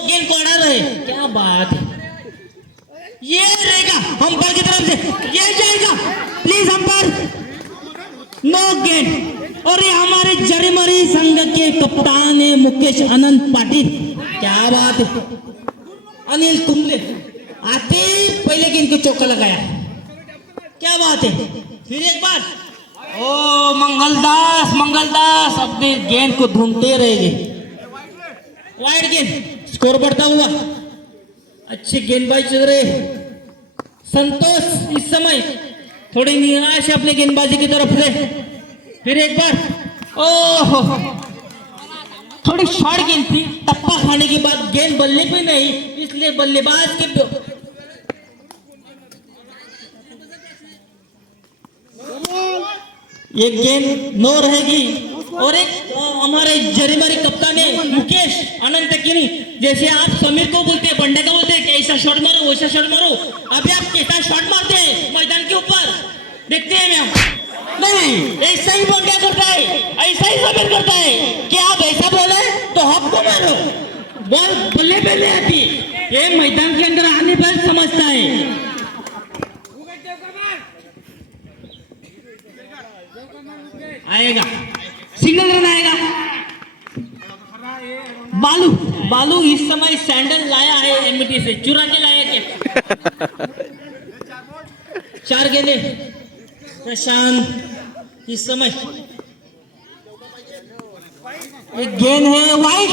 गेंद को अड़ा रहे, क्या बात है। ये रहेगा अंपायर की तरफ से, ये जाएगा, प्लीज अंपायर, नो गेंद। और ये हमारे जरीमरी संघ के कप्तान है मुकेश अनंत पाटिल, क्या बात है। अनिल कुंबले आते पहले गेंद को चौका लगाया, क्या बात है। फिर एक बार ओ मंगलदास, मंगलदास अपने गेंद को ढूंढते रहेंगे। वाइड गेंद, स्कोर बढ़ता हुआ, अच्छी गेंदबाजी चल रही। संतोष इस समय थोड़ी निराश है अपने गेंदबाजी की तरफ से। फिर एक बार ओह थोड़ी शॉर्ट गेंद थी, टप्पा खाने के बाद गेंद बल्ले पे नहीं, इसलिए बल्लेबाज के एक गेंद नो रहेगी। और एक हमारे जरीमरी कप्तान है मुकेश अनंत किनी, जैसे आप समीर को बोलते हैं, बंडे को बोलते हैं कि ऐसा शॉट मारो वैसा शॉट मारो, अभी आप कैसा शॉट मारते हैं मैदान के ऊपर देखते हैं मैम। नहीं, ऐसा ही बंडा करता है, ऐसा ही समीर करता है कि आप ऐसा बोले तो आपको मारो, बॉल बल्ले बल्ले आती है, ये मैदान के अंदर आने पर समझता है। आएगा सिंगल रन आएगा। बालू, बालू इस समय सैंडल लाया है एमटी से, चुरा के लाया क्या। चार गेंदे प्रशांत इस समय, एक गेंद है वाइट,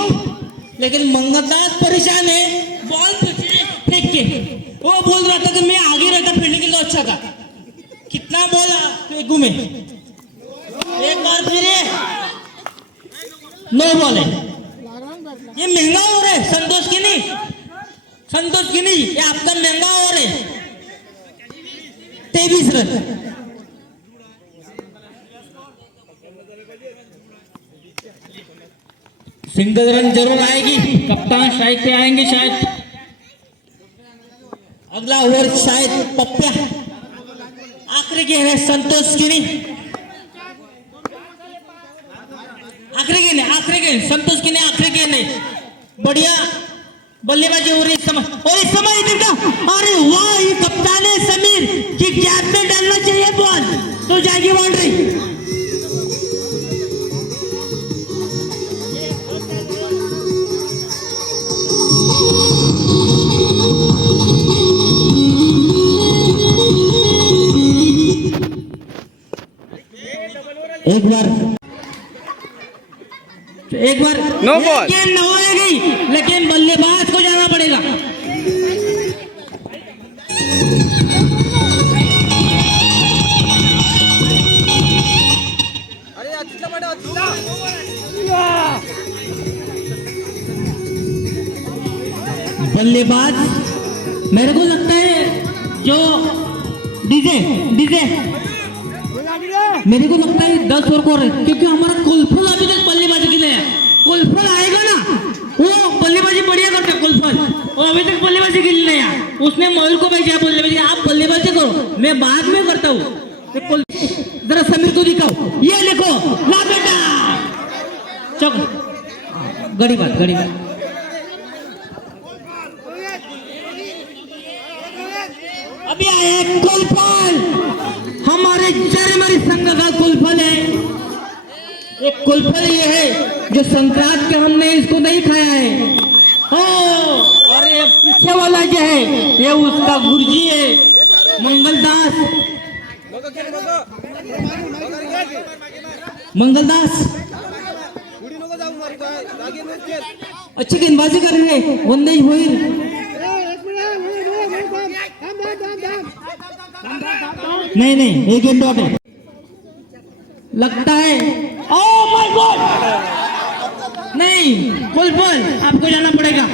लेकिन मंगलदास परेशान है, बॉल फेंक के वो बोल रहा था कि मैं आगे रहता फील्डिंग के लिए अच्छा था, कितना बॉल घूमे। एक बार फिर नो बॉल है, ये महंगा हो रहा है संतोष की नहीं, संतोष की नहीं, ये आपका महंगा हो रहा है। 23 रन, सिंगल रन जरूर आएगी, कप्तान स्ट्राइक पे आएंगे शायद। अगला ओवर शायद पप्पा, आखिरी गेंद है संतोष की नहीं, आखिरी गेंद है, आखिरी गेंद संतोष की नहीं, आखिरी गेंद है, बढ़िया बल्लेबाजी हो रही इस समय। और इस समय देखा, अरे वाह, ये कप्तान है समीर की कैप में डालना चाहिए बॉल तो जाएगी बाउंड्री। एक बार नो बॉल, गेंद न होएगी, लेकिन बल्लेबाज को जाना पड़ेगा। बल्लेबाज मेरे को लगता है जो डीजे मेरे को लगता है 10 ओवर को क्योंकि हमारा कुलफल अभी तक बल्लेबाजी के लिए है। कुलफल आएगा ना वो बल्लेबाजी बढ़िया करता है। कुलफल वो अभी तक बल्लेबाजी के लिए नहीं आया, उसने मयूर को भेजा बल्लेबाजी, आप बल्लेबाजी करो मैं बाद में करता हूँ। जरा समीर को दिखाओ, ये देखो ला बेटा चलो गड़ी बात अभी आए कुलफल, हमारे जरमरी संघ का कुलफल है। एक कुलफल ये है जो संक्रांत के हमने इसको नहीं खाया है। और ये पीछे वाला जो है ये उसका गुरुजी है मंगलदास। अच्छी गेंदबाजी कर रहे हैं वंदेश भोईर। नहीं एक गेंद डॉट है लगता है। ओ माय गॉड, नहीं कुलफल आपको जाना पड़ेगा।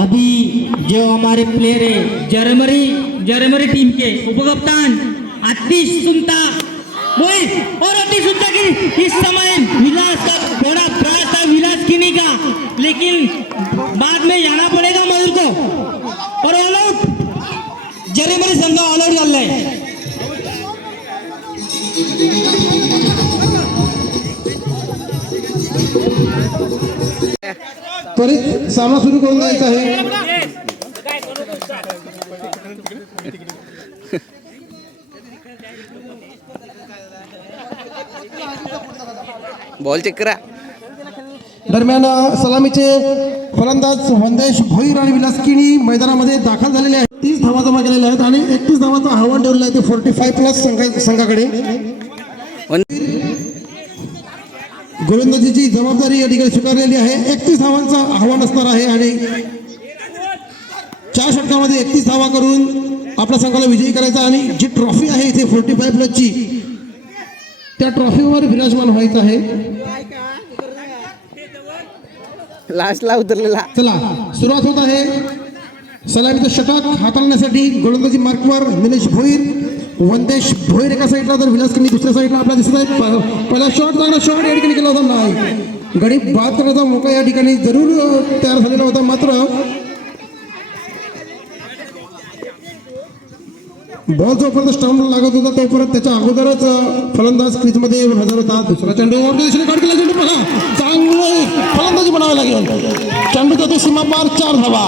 अभी जो हमारे प्लेयर है जरमरी टीम के उपकप्तान आतिश सुनता और आतिश सुनता की इस समय विलास का बड़ा प्रयास था विलास किनी का, लेकिन बाद में जाना पड़ेगा मयूर को। और ऑल आउट जरमरी संघ ऑल आउट झाला है। त्वरित सामना सुरू करून द्यायचा आहे। बॉल चेक करा। दरम्यान सलामीचे फलंदाज वंदेश भोईर आणि विलास किनी मैदानामध्ये दाखल झालेले आहेत। 30 धावा जमा केलेल्या आहेत आणि 31 धावाचं आव्हान ठेवलेलं आहे ते 45+ संघाकडे। गोलंदाजीची जबाबदारी या ठिकाणी स्वीकारलेली आहे। 31 धावांचं आव्हान असणार आहे आणि 4 षटकामध्ये 31 धावा करून आपल्या संघाला विजयी करायचा आणि जी ट्रॉफी आहे इथे 45+ ची त्या ट्रॉफीवर विराजमान व्हायचं आहे। लास्टला उतरलेला। चला सुरुवात होत आहे। सलामीचं षटक हाताळण्यासाठी गोलंदाजी मार्कवर निलेश भोईर, वंदेश भोईर एका साईडला तर विलास किनी दुसऱ्या साईडला आपल्याला दिसत आहेत। पहिला शॉट चांगला शॉट या ठिकाणी केला होता, नाही गडी बाद करण्याचा मौका या ठिकाणी जरूर तयार झालेला होता, मात्र बॉल जोपर्यंत स्टंपला लागत होता तोपर्यंत त्याच्या अगोदरच फलंदाज क्रीजमध्ये हजर होता। दुसरा चेंडू काढ केला, चेंडू बघा चांगले फलंदाजी बनावी लागेल। चेंडू जातो सीमा पार, 4 धावा।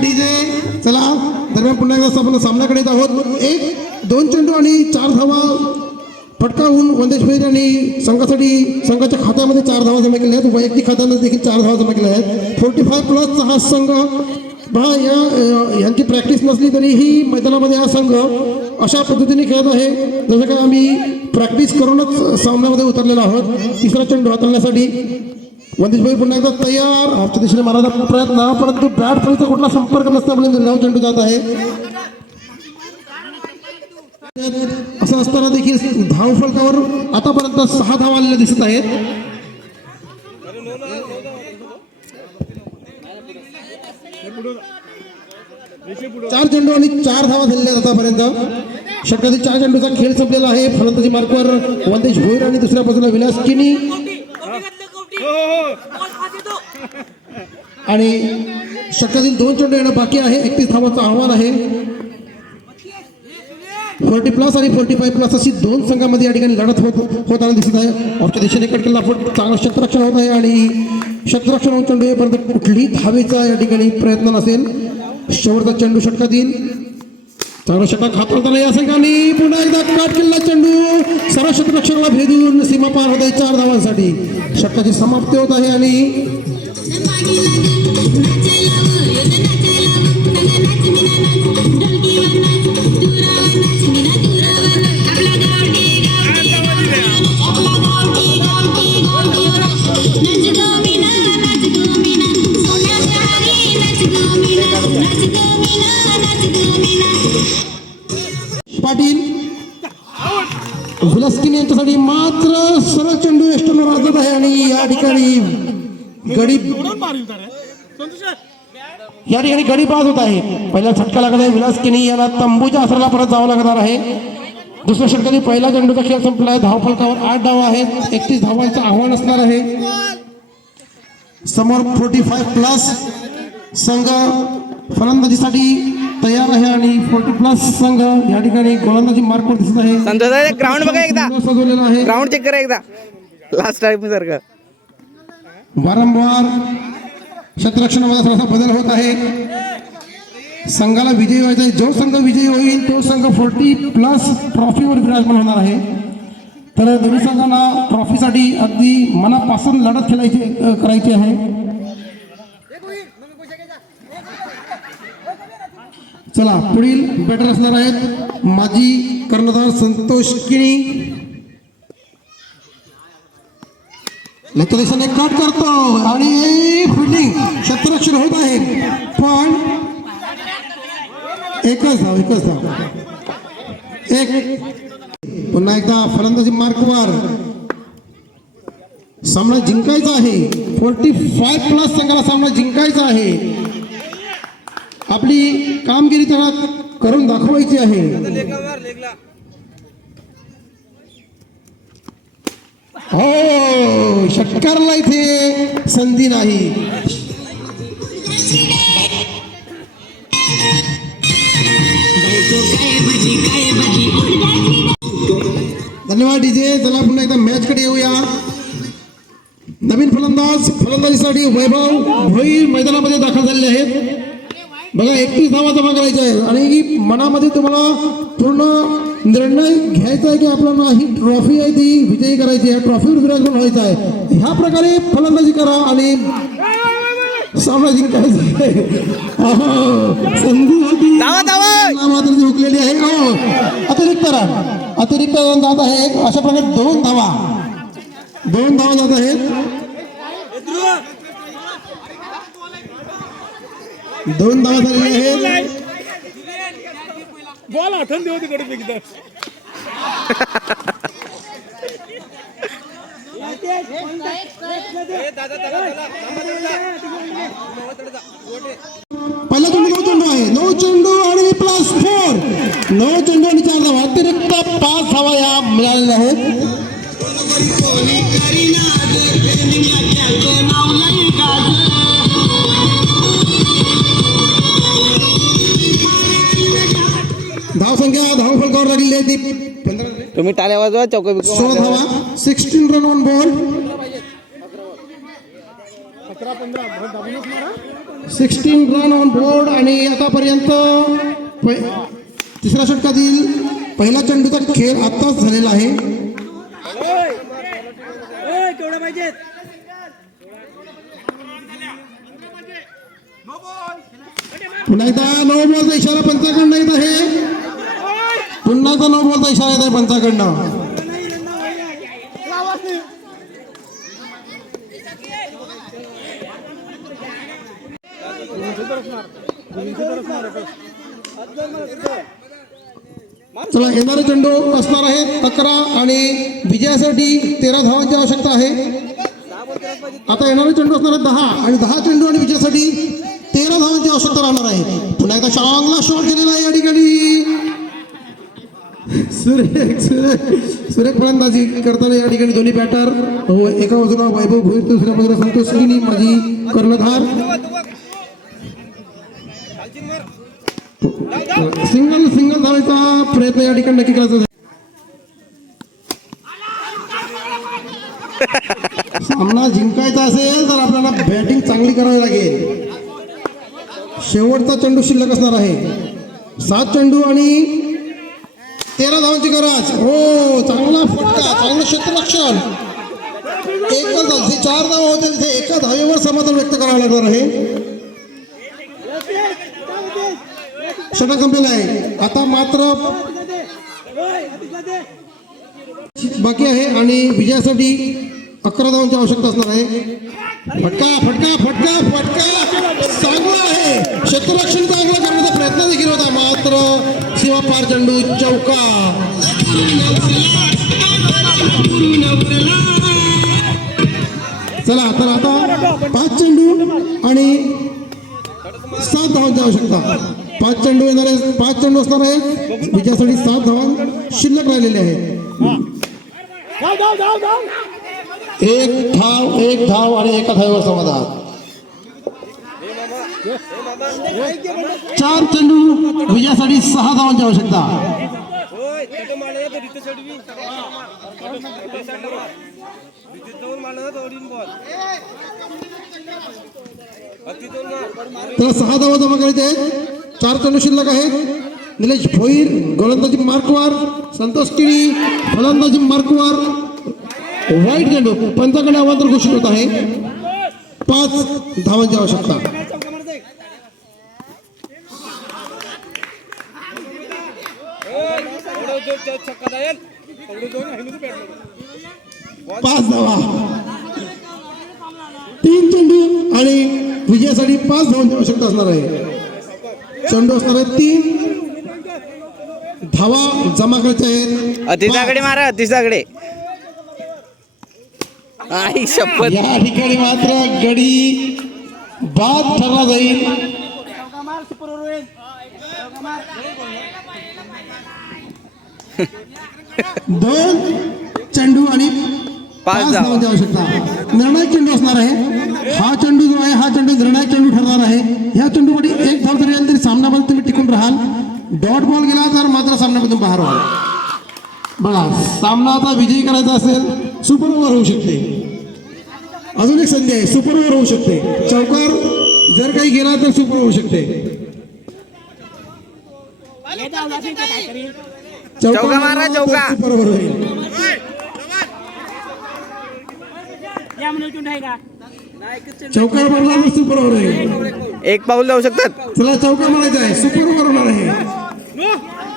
डीजे चला दरम्यान पुन्हा एकदा आपण सामन्याकडे येत आहोत। 1-2 चेंडू आणि 4 धावा फटकावून वंदेश भोईर यांनी संघाच्या खात्यामध्ये 4 धावा जमा केल्या आहेत। वैयक्तिक खात्याने देखील 4 धावा जमा केल्या आहेत। 45+ हा संघ यांची प्रॅक्टिस नसली तरीही मैदानामध्ये हा संघ अशा पद्धतीने खेळत आहे जसं काय आम्ही प्रॅक्टिस करूनच सामन्यामध्ये उतरलेलो आहोत। तिसरा चेंडू हाताळण्यासाठी वंदेश भोईर पुन्हा एकदा तयार, आमच्या दिशेने मारण्याचा प्रयत्न, परंतु बॅट फळीचा कुठला संपर्क नसल्यामुळे निर्धाव चेंडू जात आहे। असं असताना देखील धाव फलकावर आतापर्यंत 6 धावा आलेल्या दिसत आहेत। चार चेंडू आणि 4 धावा झालेल्या आहेत आतापर्यंत। षटकातील 4 चेंडूचा खेळ संपलेला आहे। फलंदाजी मार्कवर वंदेश भोईर आणि दुसऱ्या बाजूला विलास किनी आणि षटकातील 2 चेंडू येणं बाकी आहे। 31 धावांचं आव्हान आहे। 40+ आणि 45+ अशी 2 संघामध्ये या ठिकाणी लढत होताना दिसत आहे। ऑफच्या दिशेने कट केला, चांगलं क्षेत्ररक्षण होत आहे आणि क्षेत्ररक्षण चेंडू येईपर्यंत कुठलीही धावेचा या ठिकाणी प्रयत्न नसेल। शेवटचा चेंडू षटकातील चांगला षटक हाताळताना या संघाने पुन्हा एकदा काट केलेला चेंडू सर्व क्षेत्ररक्षणाला भेदून सीमा पार होत आहे 4 धावांसाठी। षटकाची समाप्ती होत आहे आणि विलासकिनी यांच्यासाठी मात्र सरळ चेंडू एस्टनवर वाजत आहे आणि या ठिकाणी गडी गडी बाद होत आहे. पहिला झटका लागत आहे विलासकिनी याला तंबूच्या आसराला परत जावं लागणार आहे. दुसऱ्या षटकातील पहिला चेंडूचा खेळ संपला आहे. धावफलकावर 8 धावा आहेत. 31 धावांचं आव्हान असणार आहे. समोर 45+ संघ फलंदाजीसाठी तयार आहे आणि 40+ संघ या ठिकाणी गोलंदाजी मार्कवर दिसत आहे. संतोष ग्राउंड बघा एकदा, सजवलेला आहे. ग्राउंड चेक करा एकदा लास्ट टाइम सारखं. वारंवार क्षेत्ररक्षणामध्ये थोडासा बदल होत आहे. संघाला विजयी व्हायचा आहे. जो संघ विजयी होईल तो संघ 40+ ट्रॉफीवर विराजमान होणार आहे. तर दोन्ही संघांना ट्रॉफीसाठी अगदी मनापासून लढत करायची आहे. चला पुढील बॅटर असणार आहेत माजी कर्णधार संतोष किणी. दिशेने कट करतो आणि फिल्डिंग क्षेत्ररक्षण होत आहे पण एकच धाव एक. पुन्हा एकदा फलंदाजी मार्कवर सामना जिंकायचा आहे. 45+ संघाला सामना जिंकायचा आहे. आपली कामगिरी त्याला करून दाखवायची आहे. हो षटकारला इथे संधी नाही. धन्यवाद डीजे. चला पुन्हा एकदा मॅच कडे येऊया. नवीन फलंदाजीसाठी वैभव भोई मैदानामध्ये दाखल झालेले आहेत. बघा 31 धावा जमा करायच्या आहे आणि मनामध्ये तुम्हाला पूर्ण निर्णय घ्यायचा आहे की आपल्याला ही ट्रॉफी आहे ती विजयी करायची आहे. ट्रॉफीवर विराजमान व्हायचं आहे. ह्या प्रकारे फलंदाजी करा आणि सामना जिंकायचा आहे. संधी होती मात्र ती हुकलेली आहे. अतिरिक्त रन जात आहे. अशा प्रकारे 2 धावा जात आहेत. 2 धावा झालेल्या आहेत. पहिला चेंडू आहे. 9 चेंडू आणि +4. 9 चेंडू आणि 4 धावा. अतिरिक्त 5 धावा या मिळालेल्या आहेत. धावसंख्या धावफलकावर लागलेली आहे ती 15. तुम्ही टाळ्या वाजवा. चौका 16 धावा. 16 run on ball. 16 run on board आणि आतापर्यंत तिसऱ्या षटकातील पहिला चेंडूचा खेळ आताच झालेला आहे. पुन्हा एकदा नो बॉलचा इशारा पंचाकडनं येत आहे. पुन्हा एकदा नो बॉलचा इशारा येत आहे पंचाकडनं. चला येणारे चेंडू असणार आहे 11 आणि विजयासाठी 13 धावांची आवश्यकता आहे. आता येणारे चेंडू असणार आहे 10 आणि 10 चेंडू आणि विजयासाठी 13 धावांची आवश्यकता राहणार आहे. पुन्हा एकदा चांगला शॉट केलेला आहे या ठिकाणी. सुरेख फलंदाजी करताना या ठिकाणी दोन्ही बॅटर एका बाजूला वैभव भोईर दुसऱ्या बाजूला संतोष किणी माजी कर्णधार. सिंगल धावायचा प्रयत्न या ठिकाणी नक्की करायचा. सामना जिंकायचा असेल तर आपल्याला बॅटिंग चांगली करावी लागेल. शेवटचा चेंडू शिल्लक असणार आहे. 7 चेंडू आणि 13 धावांची गरज. हो चांगला फटका, चांगलं क्षेत्ररक्षण. एकच 4 धावा होते तिथे एका धावेवर समाधान व्यक्त करावं लागणार आहे. षटक संपलेलं आहे. आता मात्र बाकी आहे आणि विजयासाठी 11 धावांची आवश्यकता असणार आहे. फटका चांगला आहे. क्षेत्ररक्षण चांगलं करण्याचा प्रयत्न देखील होता मात्र सीमा पार चेंडू चौका. चला तर आता 5 चेंडू आणि 7 धावांची आवश्यकता. 5 चेंडू येणार आहे, 5 चेंडू असणार आहे विजयासाठी. 7 धावा शिल्लक राहिलेले आहेत. एक धाव आणि एका धावेवर समाधान. 4 चेंडू विजयासाठी 6 धावांची आवश्यकता. तर 6 धावा जमा करायचे आहेत. 4 चेंडू शिल्लक आहेत. निलेश भोईर गोलंदाजी मार्कवर, संतोष किळी फलंदाजी मार्कवर. वाईट चेंडू पंचाकडे अवांतर घोषित होत आहे. 5 धावांची आवश्यकता. पाच धावा. 3 चेंडू आणि विजयासाठी 5 धावांची आवश्यकता असणार आहे. चेंडू असणार आहे 3 धावा जमा करायच्या आहेत. अतिसाकडे मारा, अतिसाकडे. आई शपथ. या ठिकाणी मात्र गडी बाद ठरला जाईल. दोन चेंडू आणि 5 धावांची आवश्यकता. निर्णायक चेंडू असणार आहे. हा चेंडू जो आहे हा चेंडू निर्णायक चेंडू ठरणार आहे. ह्या चेंडूमध्ये 1 धाव जरी आली तरी सामन्यामध्ये तुम्ही टिकून राहाल. डॉट बॉल गेला तर मात्र सामन्यामधून बाहेर व्हाल. बघा सामना आता विजयी करायचा असेल सुपर ओव्हर होऊ शकते. अजून एक संधी आहे, सुपर ओव्हर होऊ शकते. चौकार जर काही गेला तर सुपर होऊ शकते. चौका मारा, चौका. सुपर ओव्हर होईल. चौकार मारला तर सुपर ओव्हर होईल. 1 पाऊल जाऊ शकतात. चला चौका मारायचा आहे, सुपर ओव्हर होणार आहे.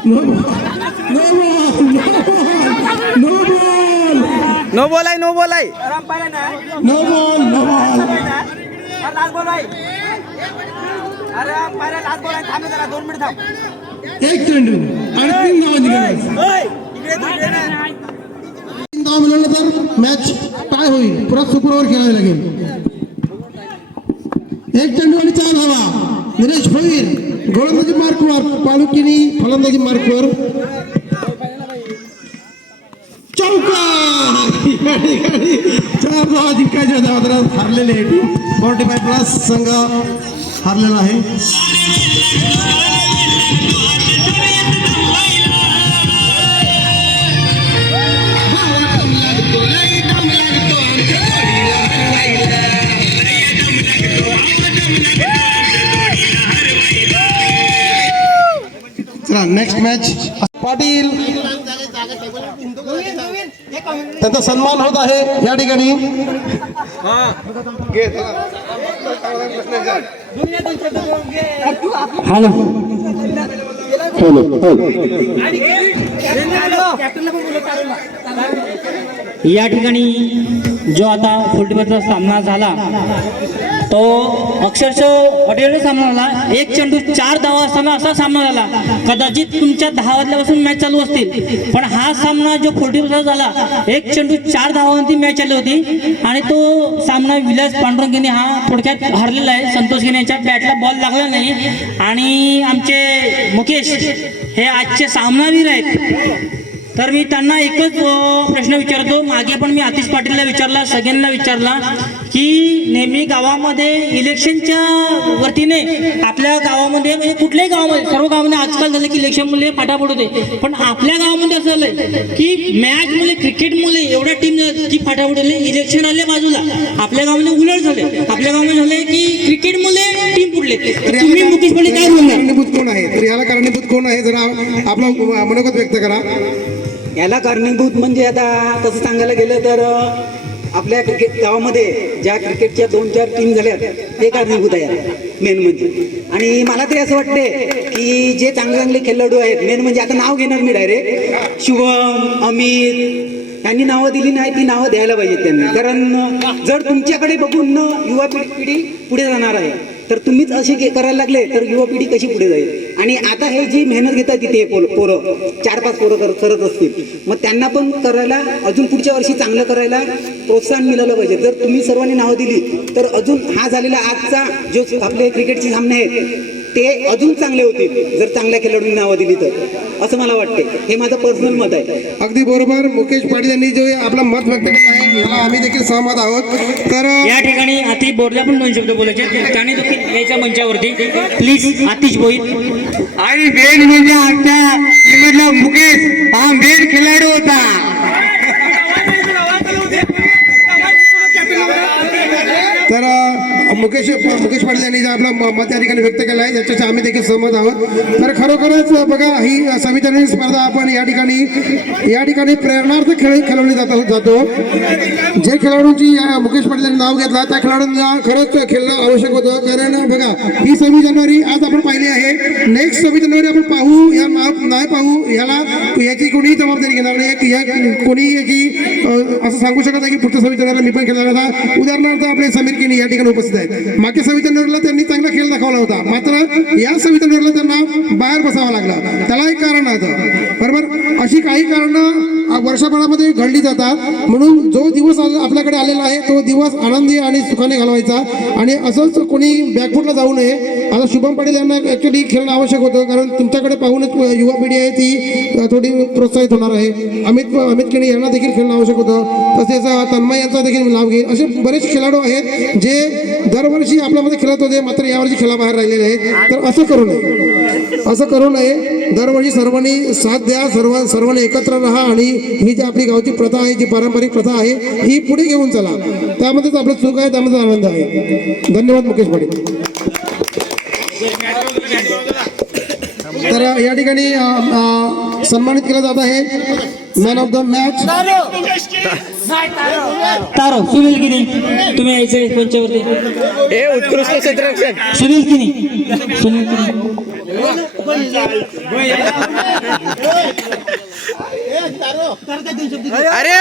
No ball, no ball, no ball आहे, नो बॉल आहे. No ball, no ball. एक चेंडू आणि 3 धावांची गरज. 3 धावा मिळाल्यानंतर मॅच टाय होईल. परत सुपर ओव्हर खेळावे लागेल. 1 चेंडू आणि 4 धावा. निलेश भोईर गोलंदाजी मार्कवर, पालुकिनी फलंदाजी मार्कवर. चौका. 4 धावा जिंकायच्या धावा हारलेले आहे टीम. 45+ संघ हारलेला आहे. चला नेक्स्ट मॅच. पाटील त्यांचा सन्मान होत आहे या ठिकाणी. हॅलो या ठिकाणी जो आता फुलटीपरचा सामना झाला तो अक्षरशः अटेर सामना झाला. 1 चेंडू 4 धावा असताना असा सामना झाला. कदाचित तुमच्या 10 वाजल्यापासून मॅच चालू असतील, पण हा सामना जो 40% झाला 1 चेंडू 4 धावांची मॅच चालू होती आणि तो सामना विलास पांडुरंगेने हा थोडक्यात हरलेला आहे. संतोष घेणे याच्या बॅटला बॉल लागला नाही आणि आमचे मुकेश हे आजचे सामनावीर आहेत. तर मी त्यांना एकच प्रश्न विचारतो. मागे पण मी आतिश पाटीलला विचारला, सगळ्यांना विचारला की नेहमी गावामध्ये इलेक्शनच्या वतीने आपल्या गावामध्ये म्हणजे कुठल्याही गावामध्ये सर्व गावामध्ये आजकाल झालं की इलेक्शनमुळे फाटाफट होते, पण आपल्या गावामध्ये असं झालंय की मॅचमुळे क्रिकेटमुळे एवढ्या टीम की फाटाफट होते. इलेक्शन आले बाजूला, आपल्या गावामध्ये उलट झाले. आपल्या गावामध्ये झाले की क्रिकेटमुळे टीम फुटले. तुम्ही मुकेश पाटील काय बोलणार? कारणीभूत कोण आहे? तर याला कारणीभूत कोण आहे जरा आपलं मनोगत व्यक्त करा. याला कारणीभूत म्हणजे आता तसं सांगायला गेलं तर आपल्या क्रिकेट गावामध्ये ज्या क्रिकेटच्या 2-4 टीम झाल्यात ते कारणीभूत आहे मेन म्हणजे. आणि मला तरी असं वाटते की जे चांगले चांगले खेळाडू आहेत, मेन म्हणजे आता नाव घेणार मी डायरेक्ट, शुभम, अमित यांनी नावं दिली नाही, ती नावं द्यायला पाहिजेत त्यांनी. कारण जर तुमच्याकडे बघून युवा पिढी पुढे जाणार आहे तर तुम्हीच असे करायला लागले तर युवा पिढी कशी पुढे जाईल? आणि आता हे जी मेहनत घेतात तिथे पोरं 4-5 पोरं करत असतील, मग त्यांना पण करायला अजून पुढच्या वर्षी चांगलं करायला प्रोत्साहन मिळालं पाहिजे. जर तुम्ही सर्वांनी नावं दिली तर अजून हा झालेला आजचा जो आपले क्रिकेटचे सामने आहेत ते अजून चांगले होतील जर चांगल्या खेळाडूंनी नावं दिली तर, असं मला वाटते. हे माझं पर्सनल मत आहे. अगदी बरोबर. मुकेश पाटील यांनी जो आपला मत व्यक्त केलं आहे याला आम्ही देखील सहमत आहोत. तर या ठिकाणी अति बोरला पण 2 शब्द बोलायचे, त्याने देखील यायच्या मंचावरती प्लीज आतिश भोईर. आणि मेन म्हणजे आमच्या टीममधला मुकेश हा मेन खेळाडू होता. तर मुकेश पाटील यांनी जे आपला मत या ठिकाणी व्यक्त केलं आहे याच्याशी आम्ही देखील सहमत आहोत. तर खरोखरच बघा ही 26 जानेवारी स्पर्धा आपण या ठिकाणी प्रेरणार्थ खेळवली जातो. जे खेळाडूंची मुकेश पाटील यांनी नाव घेतलं त्या खेळाडूंना खरंच खेळणं आवश्यक होतं. कारण बघा ही 26 जानेवारी आज आपण पाहिली आहे. नेक्स्ट 26 जानेवारी आपण पाहू या नाही पाहू याची कोणीही जबाबदारी घेणार नाही. कोणी याची असं सांगू शकत नाही की पुढच्या 26 जानेवारीला मी पण खेळणार होता. उदाहरणार्थ आपले समीर किनी या ठिकाणी उपस्थित आहेत. मागच्या 26 जानेवारीला त्यांनी चांगला खेळ दाखवला होता, मात्र या 26 जानेवारीला त्यांना बाहेर बसावं लागलं. त्याला एक कारण होतं, बरोबर. अशी काही कारणं वर्षभरामध्ये घडली जातात. म्हणून जो दिवस आपल्याकडे आलेला आहे तो दिवस आनंदी आणि सुखाने घालवायचा. आणि असंच कोणी बॅकफुटला जाऊ नये. आता शुभम पाटील यांना ॲक्च्युली खेळणं आवश्यक होतं, कारण तुमच्याकडे पाहूनच युवा पिढी आहे ती थोडी प्रोत्साहित होणार आहे. अमित किणी यांना देखील खेळणं आवश्यक होतं. तसेच तन्मय यांचा देखील लाभ घेईल. असे बरेच खेळाडू आहेत जे दरवर्षी आपल्यामध्ये खेळत होते, मात्र यावर्षी खेळाबाहेर राहिलेले आहेत. तर असं करू नये. दरवर्षी सर्वांनी साथ द्या, सर्वांनी एकत्र राहा आणि ही जी आपली गावची प्रथा आहे, जी पारंपरिक प्रथा आहे ही पुढे घेऊन चला. त्यामध्येच आपलं सुख आहे, त्यामध्ये आनंद आहे. धन्यवाद मुकेश पाटील. तर या ठिकाणी सन्मानित केलं जात आहे मॅन ऑफ द मॅच तारो सुनील किनी. तुम्ही यायचे मंचावरती. उत्कृष्ट क्षेत्ररक्षक सुनील किनी. अरे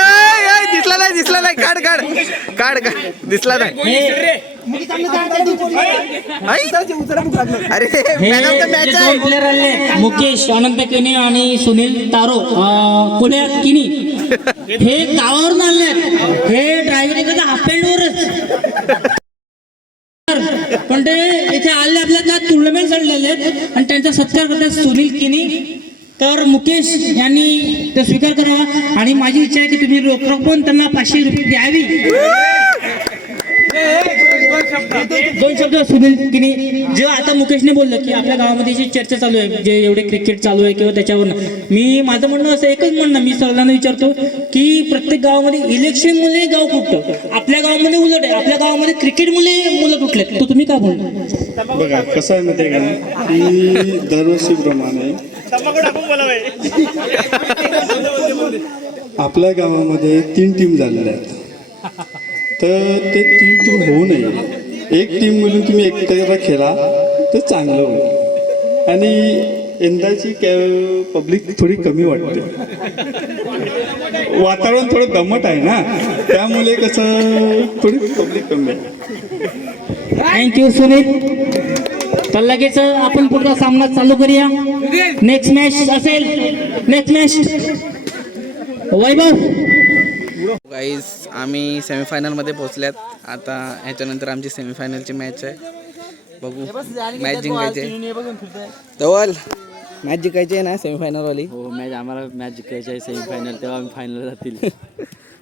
दिसला नाही काढ दिसला नाही. अरे मॅन ऑफ द मॅच आहे. प्लेयर आले मुकेश अनंत किनी आणि सुनील तारो पुण्यात किनी. हे गावावरून आले, हे ड्रायव्हर हाफ पॅन्टवरच, पण ते इथे आले आपल्या टुर्नामेंट आणलेले आहेत आणि त्यांचा सत्कार करतात सुनील किनी. तर मुकेश यांनी ते स्वीकार करावा आणि माझी इच्छा आहे की तुम्ही रोख पण त्यांना 500 रुपये द्यावी. 2 शब्द सुनील किनी. जेव्हा आता मुकेशने बोललं की आपल्या गावामध्ये जी चर्चा चालू आहे, जे एवढे क्रिकेट चालू आहे किंवा त्याच्यावर माझं म्हणणं असं एकच म्हणणं मी सर्वांना विचारतो की प्रत्येक गावामध्ये इलेक्शनमुळे गाव कुठतं, आपल्या गावामध्ये उलट आहे. आपल्या गावामध्ये क्रिकेटमुळे मुलं कुठलेत, तर तुम्ही का बोलता? बघा कसं आहे माहिती आहे का की दरवर्षीप्रमाणे आपल्या गावामध्ये 3 टीम झालेल्या आहेत. तर ते 3 टीम होऊ नये. एक टीम मिळून तुम्ही एकत्र खेळा तर चांगलं होईल. आणि यंदाची पब्लिक थोडी कमी वाटते, वातावरण थोडं दमट आहे ना, त्यामुळे कसं थोडी पब्लिक कमी आहे. थँक्यू सुनील. तर लगेच आपण पुढचा सामना चालू करूया. नेक्स्ट मॅच असेल, नेक्स्ट मॅच वैभव. गाईज आम्ही सेमीफायनलमध्ये पोहोचल्यात. आता ह्याच्यानंतर आमची सेमीफायनलची मॅच आहे. बघू मॅच जिंकायची. धवल मॅच जिंकायची आहे ना सेमीफायनलवाली? हो आम्हाला मॅच जिंकायची आहे सेमीफायनल, तेव्हा आम्ही फायनल जातील.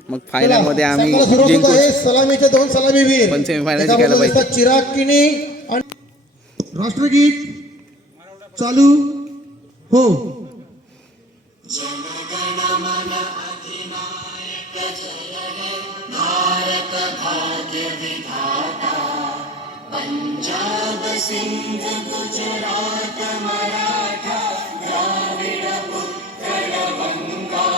मग फायनलमध्ये आम्ही जिंकू, सलामीचे 2 सलामीवीर पण सेमीफायनल जिंकायला पाहिजे. चिराग किनी आणि राष्ट्रगीत चालू हो. पंजाब सिंध गुजरात मराठा द्राविड उत्कल गंगा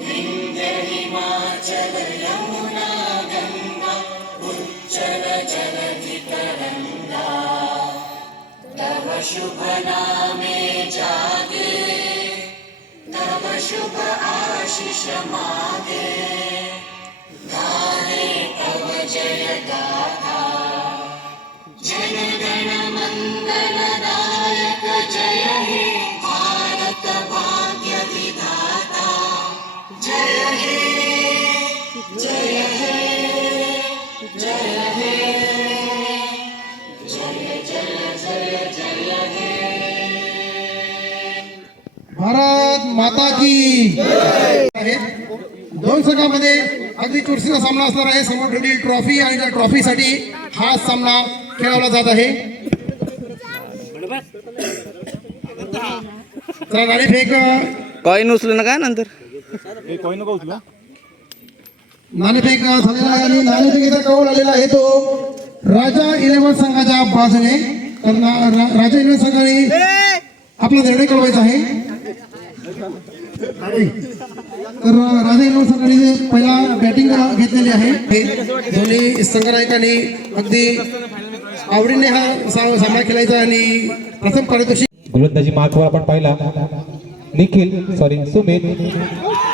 विंध्य हिमाचल यमुना गंगा उच्चल जलधि तरंगा तव शुभ नामे जागे तव शुभ आशीष मागे गाहे तव जय गाथा भारत माता की आहे. दोन संघामध्ये अगदी चुरशीचा सामना असणार आहे. समोर ठेवलेली ट्रॉफी आणि त्या ट्रॉफीसाठी हा सामना खेळवला जात आहे. चला नाणेफेक कॉईन उचलू नका नंतर. नाणेफेक झालेला आहे आणि नाणेफेकीचा कौल आलेला आहे तो राजा 11 संघाच्या बाजूने. तर राजा 11 संघाने आपला निर्णय कळवायचा आहे. तर राजा 11 संघाने पहिला बॅटिंग घेतलेली आहे. दोन्ही संघनायकांनी अगदी आवडीने हा सामना खेळायचा आणि प्रथम पारितोषिक गोलंदाजी मार्कवर आपण पाहिला सुमित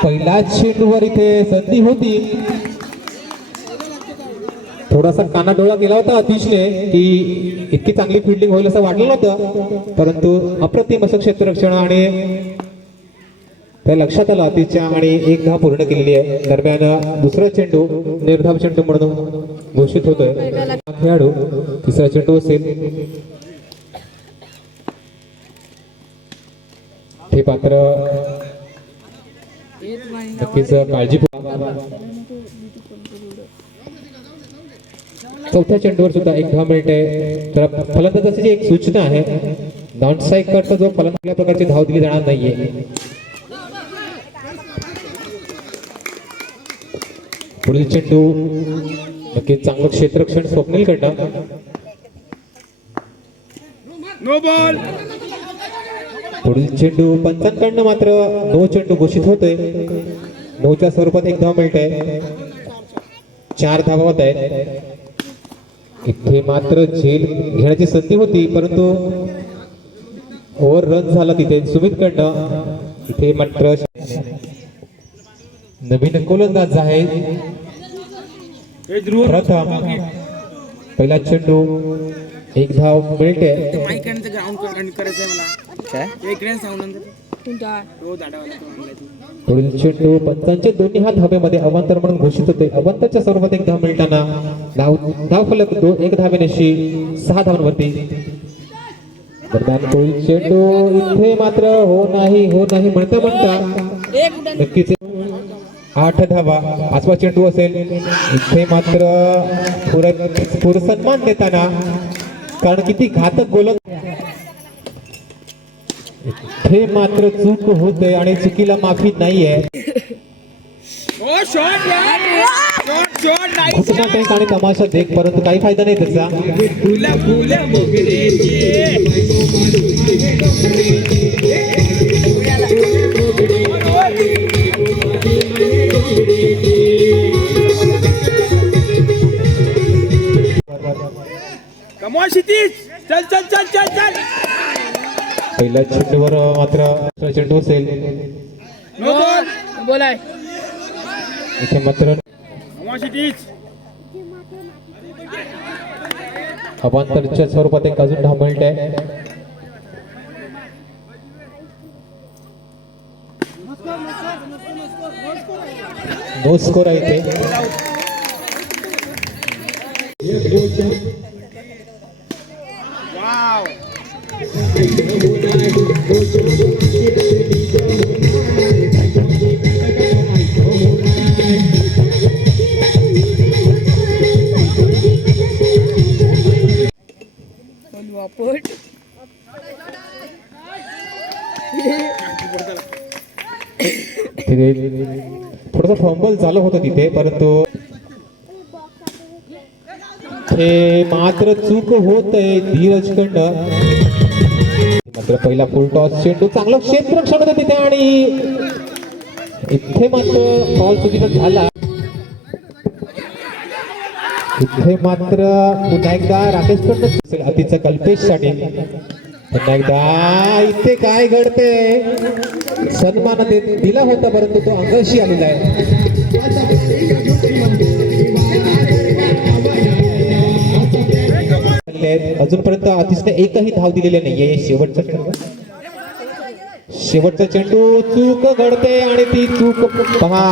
पहिला चेंडूवर इथे संधी होती. थोडासा कानाडोळा केला होता अतिशने की इतकी चांगली फिल्डिंग होईल असं वाटलं नव्हतं, परंतु अप्रतिम असं क्षेत्ररक्षण आणि त्या लक्षात आलं अतिशय आणि एक धाव पूर्ण केलेली आहे. दरम्यान दुसरा चेंडू निर्धाव चेंडू म्हणून घोषित होतोय. खेळाडू तिसरा चेंडू असेल हे पात्र नक्कीच काळजीपूर्वक. चौथ्या चेंडूवर सुद्धा एक धाव मिळते. तर फलंदाजाची एक सूचना आहे, नॉन स्ट्रायकरचा जो फलंदाज प्रकारची धाव दिली जाणार नाहीये. पुढील चेंडू नक्कीच चांगलं क्षेत्ररक्षण स्वप्नील कडनं. पुढील चेंडू पंचांकडनं मात्र नो चेंडू घोषित होतोय. नोच्या स्वरूपात एक धाव मिळते. 4 धावा होत आहेत. इथे मात्र झेल घेण्याची संधी होती, परंतु ओव्हर रन झाला तिथे सुमित कडनं. इथे मात्र नवीन गोलंदाज आहे प्रथम. पहिला चेंडू एक धाव मिळते. पुढील चेंडू पंचांचे दोन्ही हात हवेमध्ये अवांतर म्हणून घोषित होते. अवांतरच्या स्वरूपात एक धाव मिळताना धाव फलक 1 धावेनेशी 6 धावांवरती. दरम्यान पुढील चेंडू इथे मात्र हो नाही म्हणता नक्कीच 8 धावा. 5वा चेंडू असेल. इथे मात्र पुढे सन्मान देताना, कारण किती घातक गोलंदाज इथे मात्र चूक होते आणि चुकीला माफी नाहीये. घुसना टेक आणि तमाशा देख, परंतु काही फायदा नाही त्याचा. पहिल्या चेंडूवर मात्र चेंडू असेल. इथे मात्र अवांतरच्या स्वरूपात एक अजून धाव मिळते. नो स्कोर आहे इथे. थोडंसं फंबल झालं होतं तिथे, परंतु हे मात्र चूक होत आहे धीरज कडनं. मात्र पहिला फुल टॉस चेंडू चांगलं क्षेत्ररक्षण होतं तिथे आणि इथे मात्र बॉल चुकीचा झाला. इथे मात्र पुन्हा एकदा राकेश कडनं अतिचा कल्पेशसाठी. पुन्हा एकदा इथे काय घडते, सन्मान दिला होता परंतु तो अंगाशी आलेला आहे. बाकी आहेत. अजूनपर्यंत आतिशने एकही धाव दिलेली नाहीये. शेवटचा चेंडू चूक घडते आणि ती चूक पहा.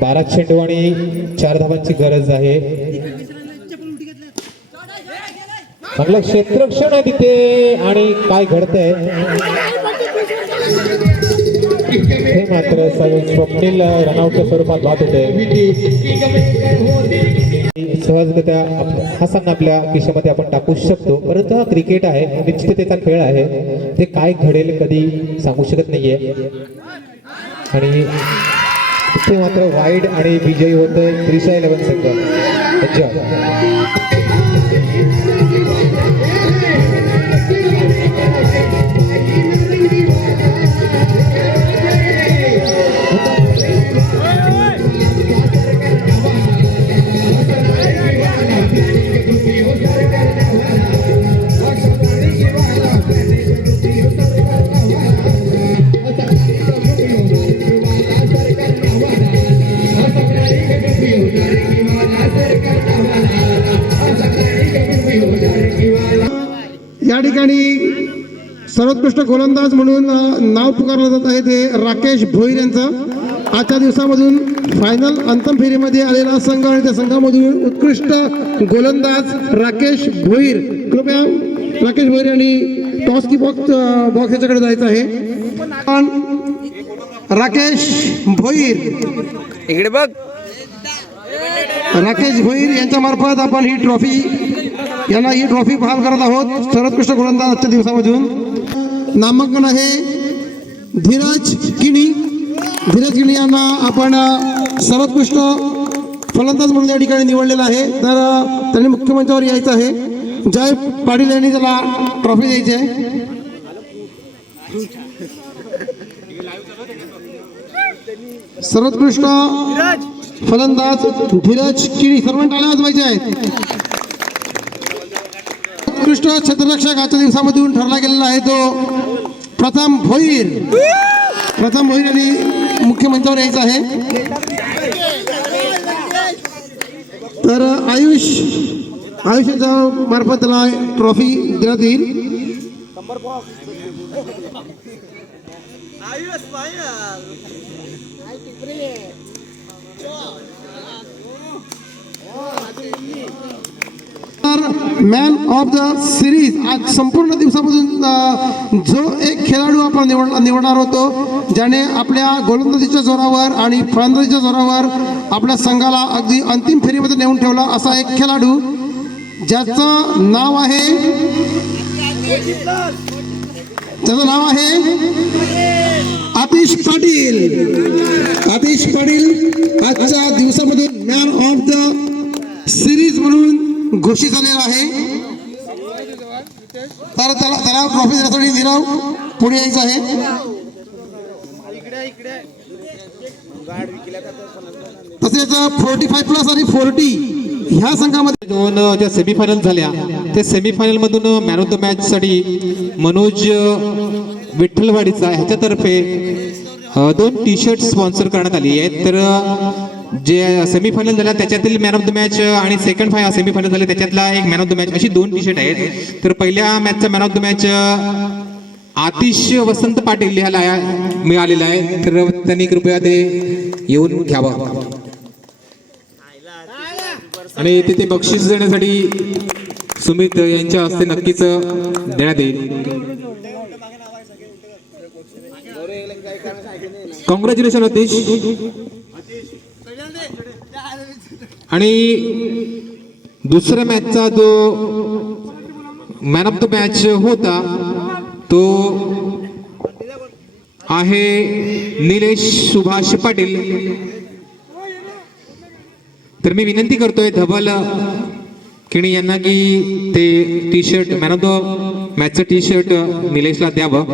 बारा चेंडू आणि 4 धावांची गरज आहे. चांगलं क्षेत्ररक्षण आहे तिथे आणि काय घडतंय हे मात्र स्वप्नील रनआउटच्या स्वरूपात बात होते. सहजगत्या हा सामना आपल्या खिशामध्ये आपण टाकू शकतो, परंतु हा क्रिकेट आहे, निश्चिततेचा खेळ आहे. ते काय घडेल कधी सांगू शकत नाहीये. आणि इथे मात्र वाईड आणि विजयी होतोय त्रिशा 11 संघ. या ठिकाणी सर्वोत्कृष्ट गोलंदाज म्हणून नाव पुकारलं जात आहे ते राकेश भोईर यांचं. आजच्या दिवसामधून फायनल अंतिम फेरीमध्ये आलेला संघ आणि त्या संघामधून उत्कृष्ट गोलंदाज राकेश भोईर. कृपया राकेश भोईर यांनी टॉस की बॉक्स याच्याकडे जायचं आहे. राकेश भोईर, इकडे बघ. राकेश भोईर यांच्या मार्फत आपण ही ट्रॉफी बहाल करत आहोत. सर्वोत्कृष्ट गोलंदाज आजच्या दिवसामधून नामांकन आहे धीरज किणी. धीरज किणी यांना आपण सर्वोत्कृष्ट फलंदाज म्हणून या ठिकाणी निवडलेलं आहे. तर त्यांनी मुख्य मंचावर यायचं आहे. जय पाटील यांनी त्याला ट्रॉफी द्यायची आहे. सर्वोत्कृष्ट फलंदाज धीरज किणी. सर्वांना टाळ्या वाजवायचे आहेत. उत्कृष्ट क्षेत्ररक्षक आजच्या दिवसामधून ठरला गेलेला आहे तो प्रथम भोईर. यांनी मुख्य मंचावर यायचं आहे. तर आयुष्याच्या मार्फत त्याला ट्रॉफी देण्यात येईल. मॅन ऑफ द सिरीज आज संपूर्ण दिवसामधून जो एक खेळाडू आपण निवडणार होतो ज्याने आपल्या गोलंदाजीच्या जोरावर आणि फलंदाजीच्या जोरावर आपल्या संघाला अगदी अंतिम फेरीमध्ये नेऊन ठेवला असा एक खेळाडू ज्याचं नाव आहे आतिश पाटील. आतिश पाटील आजच्या दिवसामध्ये मॅन ऑफ द सिरीज म्हणून घोषित झालेला आहे. तर त्याला ट्रॉफी देण्यासाठी नीरव पुढे यायचं आहे. तसेच 45+ आणि 40 ह्या संघामध्ये दोन ज्या सेमीफायनल झाल्या त्या सेमीफायनल मधून मॅन ऑफ द मॅच साठी मनोज विठ्ठलवाडीचा ह्याच्यातर्फे 2 टी-शर्ट स्पॉन्सर करण्यात आली आहेत. तर जे सेमीफायनल झाल्या त्याच्यातील मॅन ऑफ द मॅच आणि सेकंड सेमीफायनल झाले त्याच्यातला एक मॅन ऑफ द मॅच अशी 2 टी-शर्ट आहेत. तर पहिल्या मॅचचा man of the match Atish Vasant Patil ह्याला मिळालेला आहे. तर त्यांनी कृपया ते येऊन घ्यावं आणि तिथे बक्षीस देण्यासाठी सुमित यांच्या हस्ते नक्कीच देण्यात येईल. कॉंग्रॅच्युलेशन आतिश. आणि दुसऱ्या मॅचचा जो मॅन ऑफ द मॅच होता तो आहे निलेश सुभाष पाटील. तर मी विनंती करतोय धवल किणी यांना की ते टी-शर्ट मॅन ऑफ द मॅचचं टी-शर्ट निलेशला द्यावं.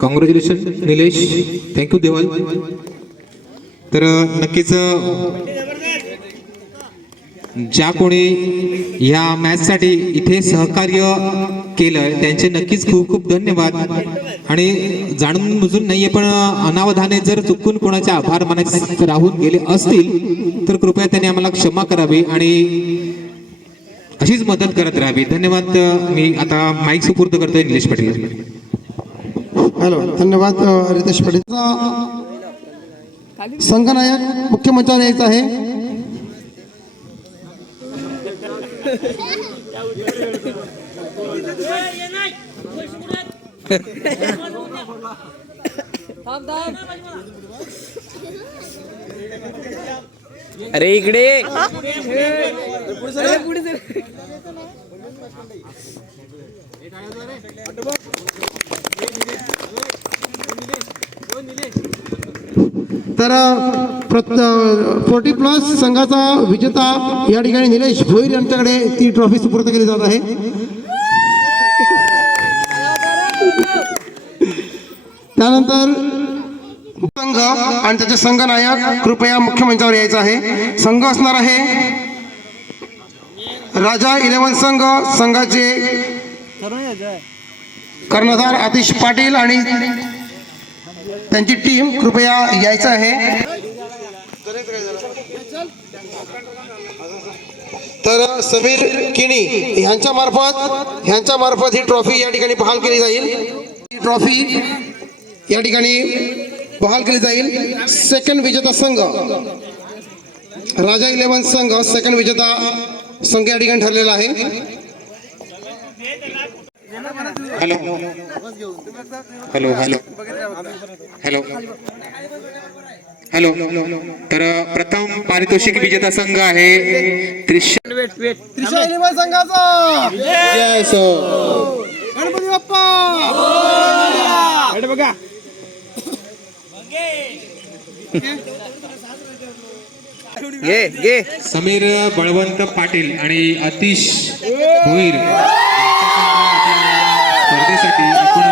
कॉंग्रॅच्युलेशन निलेश. थँक्यू देवल. तर नक्कीच ज्या कोणी या मॅचसाठी इथे सहकार्य केलं त्यांचे नक्कीच खूप खूप धन्यवाद. आणि जाणून बुजून नाहीये पण अनावधाने जर चुकून कोणाचे आभार मानायचे राहून गेले असतील तर कृपया त्यांनी आम्हाला क्षमा करावी आणि अशीच मदत करत राहावी. धन्यवाद. मी आता माईक सुपूर्द करतोय निलेश पाटील. हॅलो, धन्यवाद रितेश पाटील. संघनायक मुख्य मंचावर यायचं आहे. अरे इकडे तर 40+ संघाचा विजेता या ठिकाणी निलेश भोईर यांच्याकडे ती ट्रॉफी सुपूर्द केली जात आहे. त्यानंतर संघ आणि त्याचे संघनायक कृपया मुख्य मंचावर यायचा आहे. संघ असणार आहे राजा 11 संघ. संघाचे कर्णधार आतिश पाटील आणि त्यांची टीम कृपया यायचं आहे. तर समीर किणी यांच्या मार्फत ही ट्रॉफी या ठिकाणी बहाल केली जाईल. ही ट्रॉफी या ठिकाणी बहाल केली जाईल. सेकंड विजेता संघ राजा 11 संघ सेकंड विजेता संघ या ठिकाणी ठरलेला आहे. Hello hello hello hello hello. तर प्रथम पारितोषिक विजेता संघ आहे त्रिशा संघाचा जय असो. गणपती बाप्पा बघा. घे समीर बळवंत पाटील आणि आतिश भोईर स्पर्धेसाठी एकूण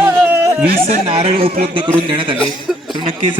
20 नारळ उपलब्ध करून देण्यात आले. तर नक्कीच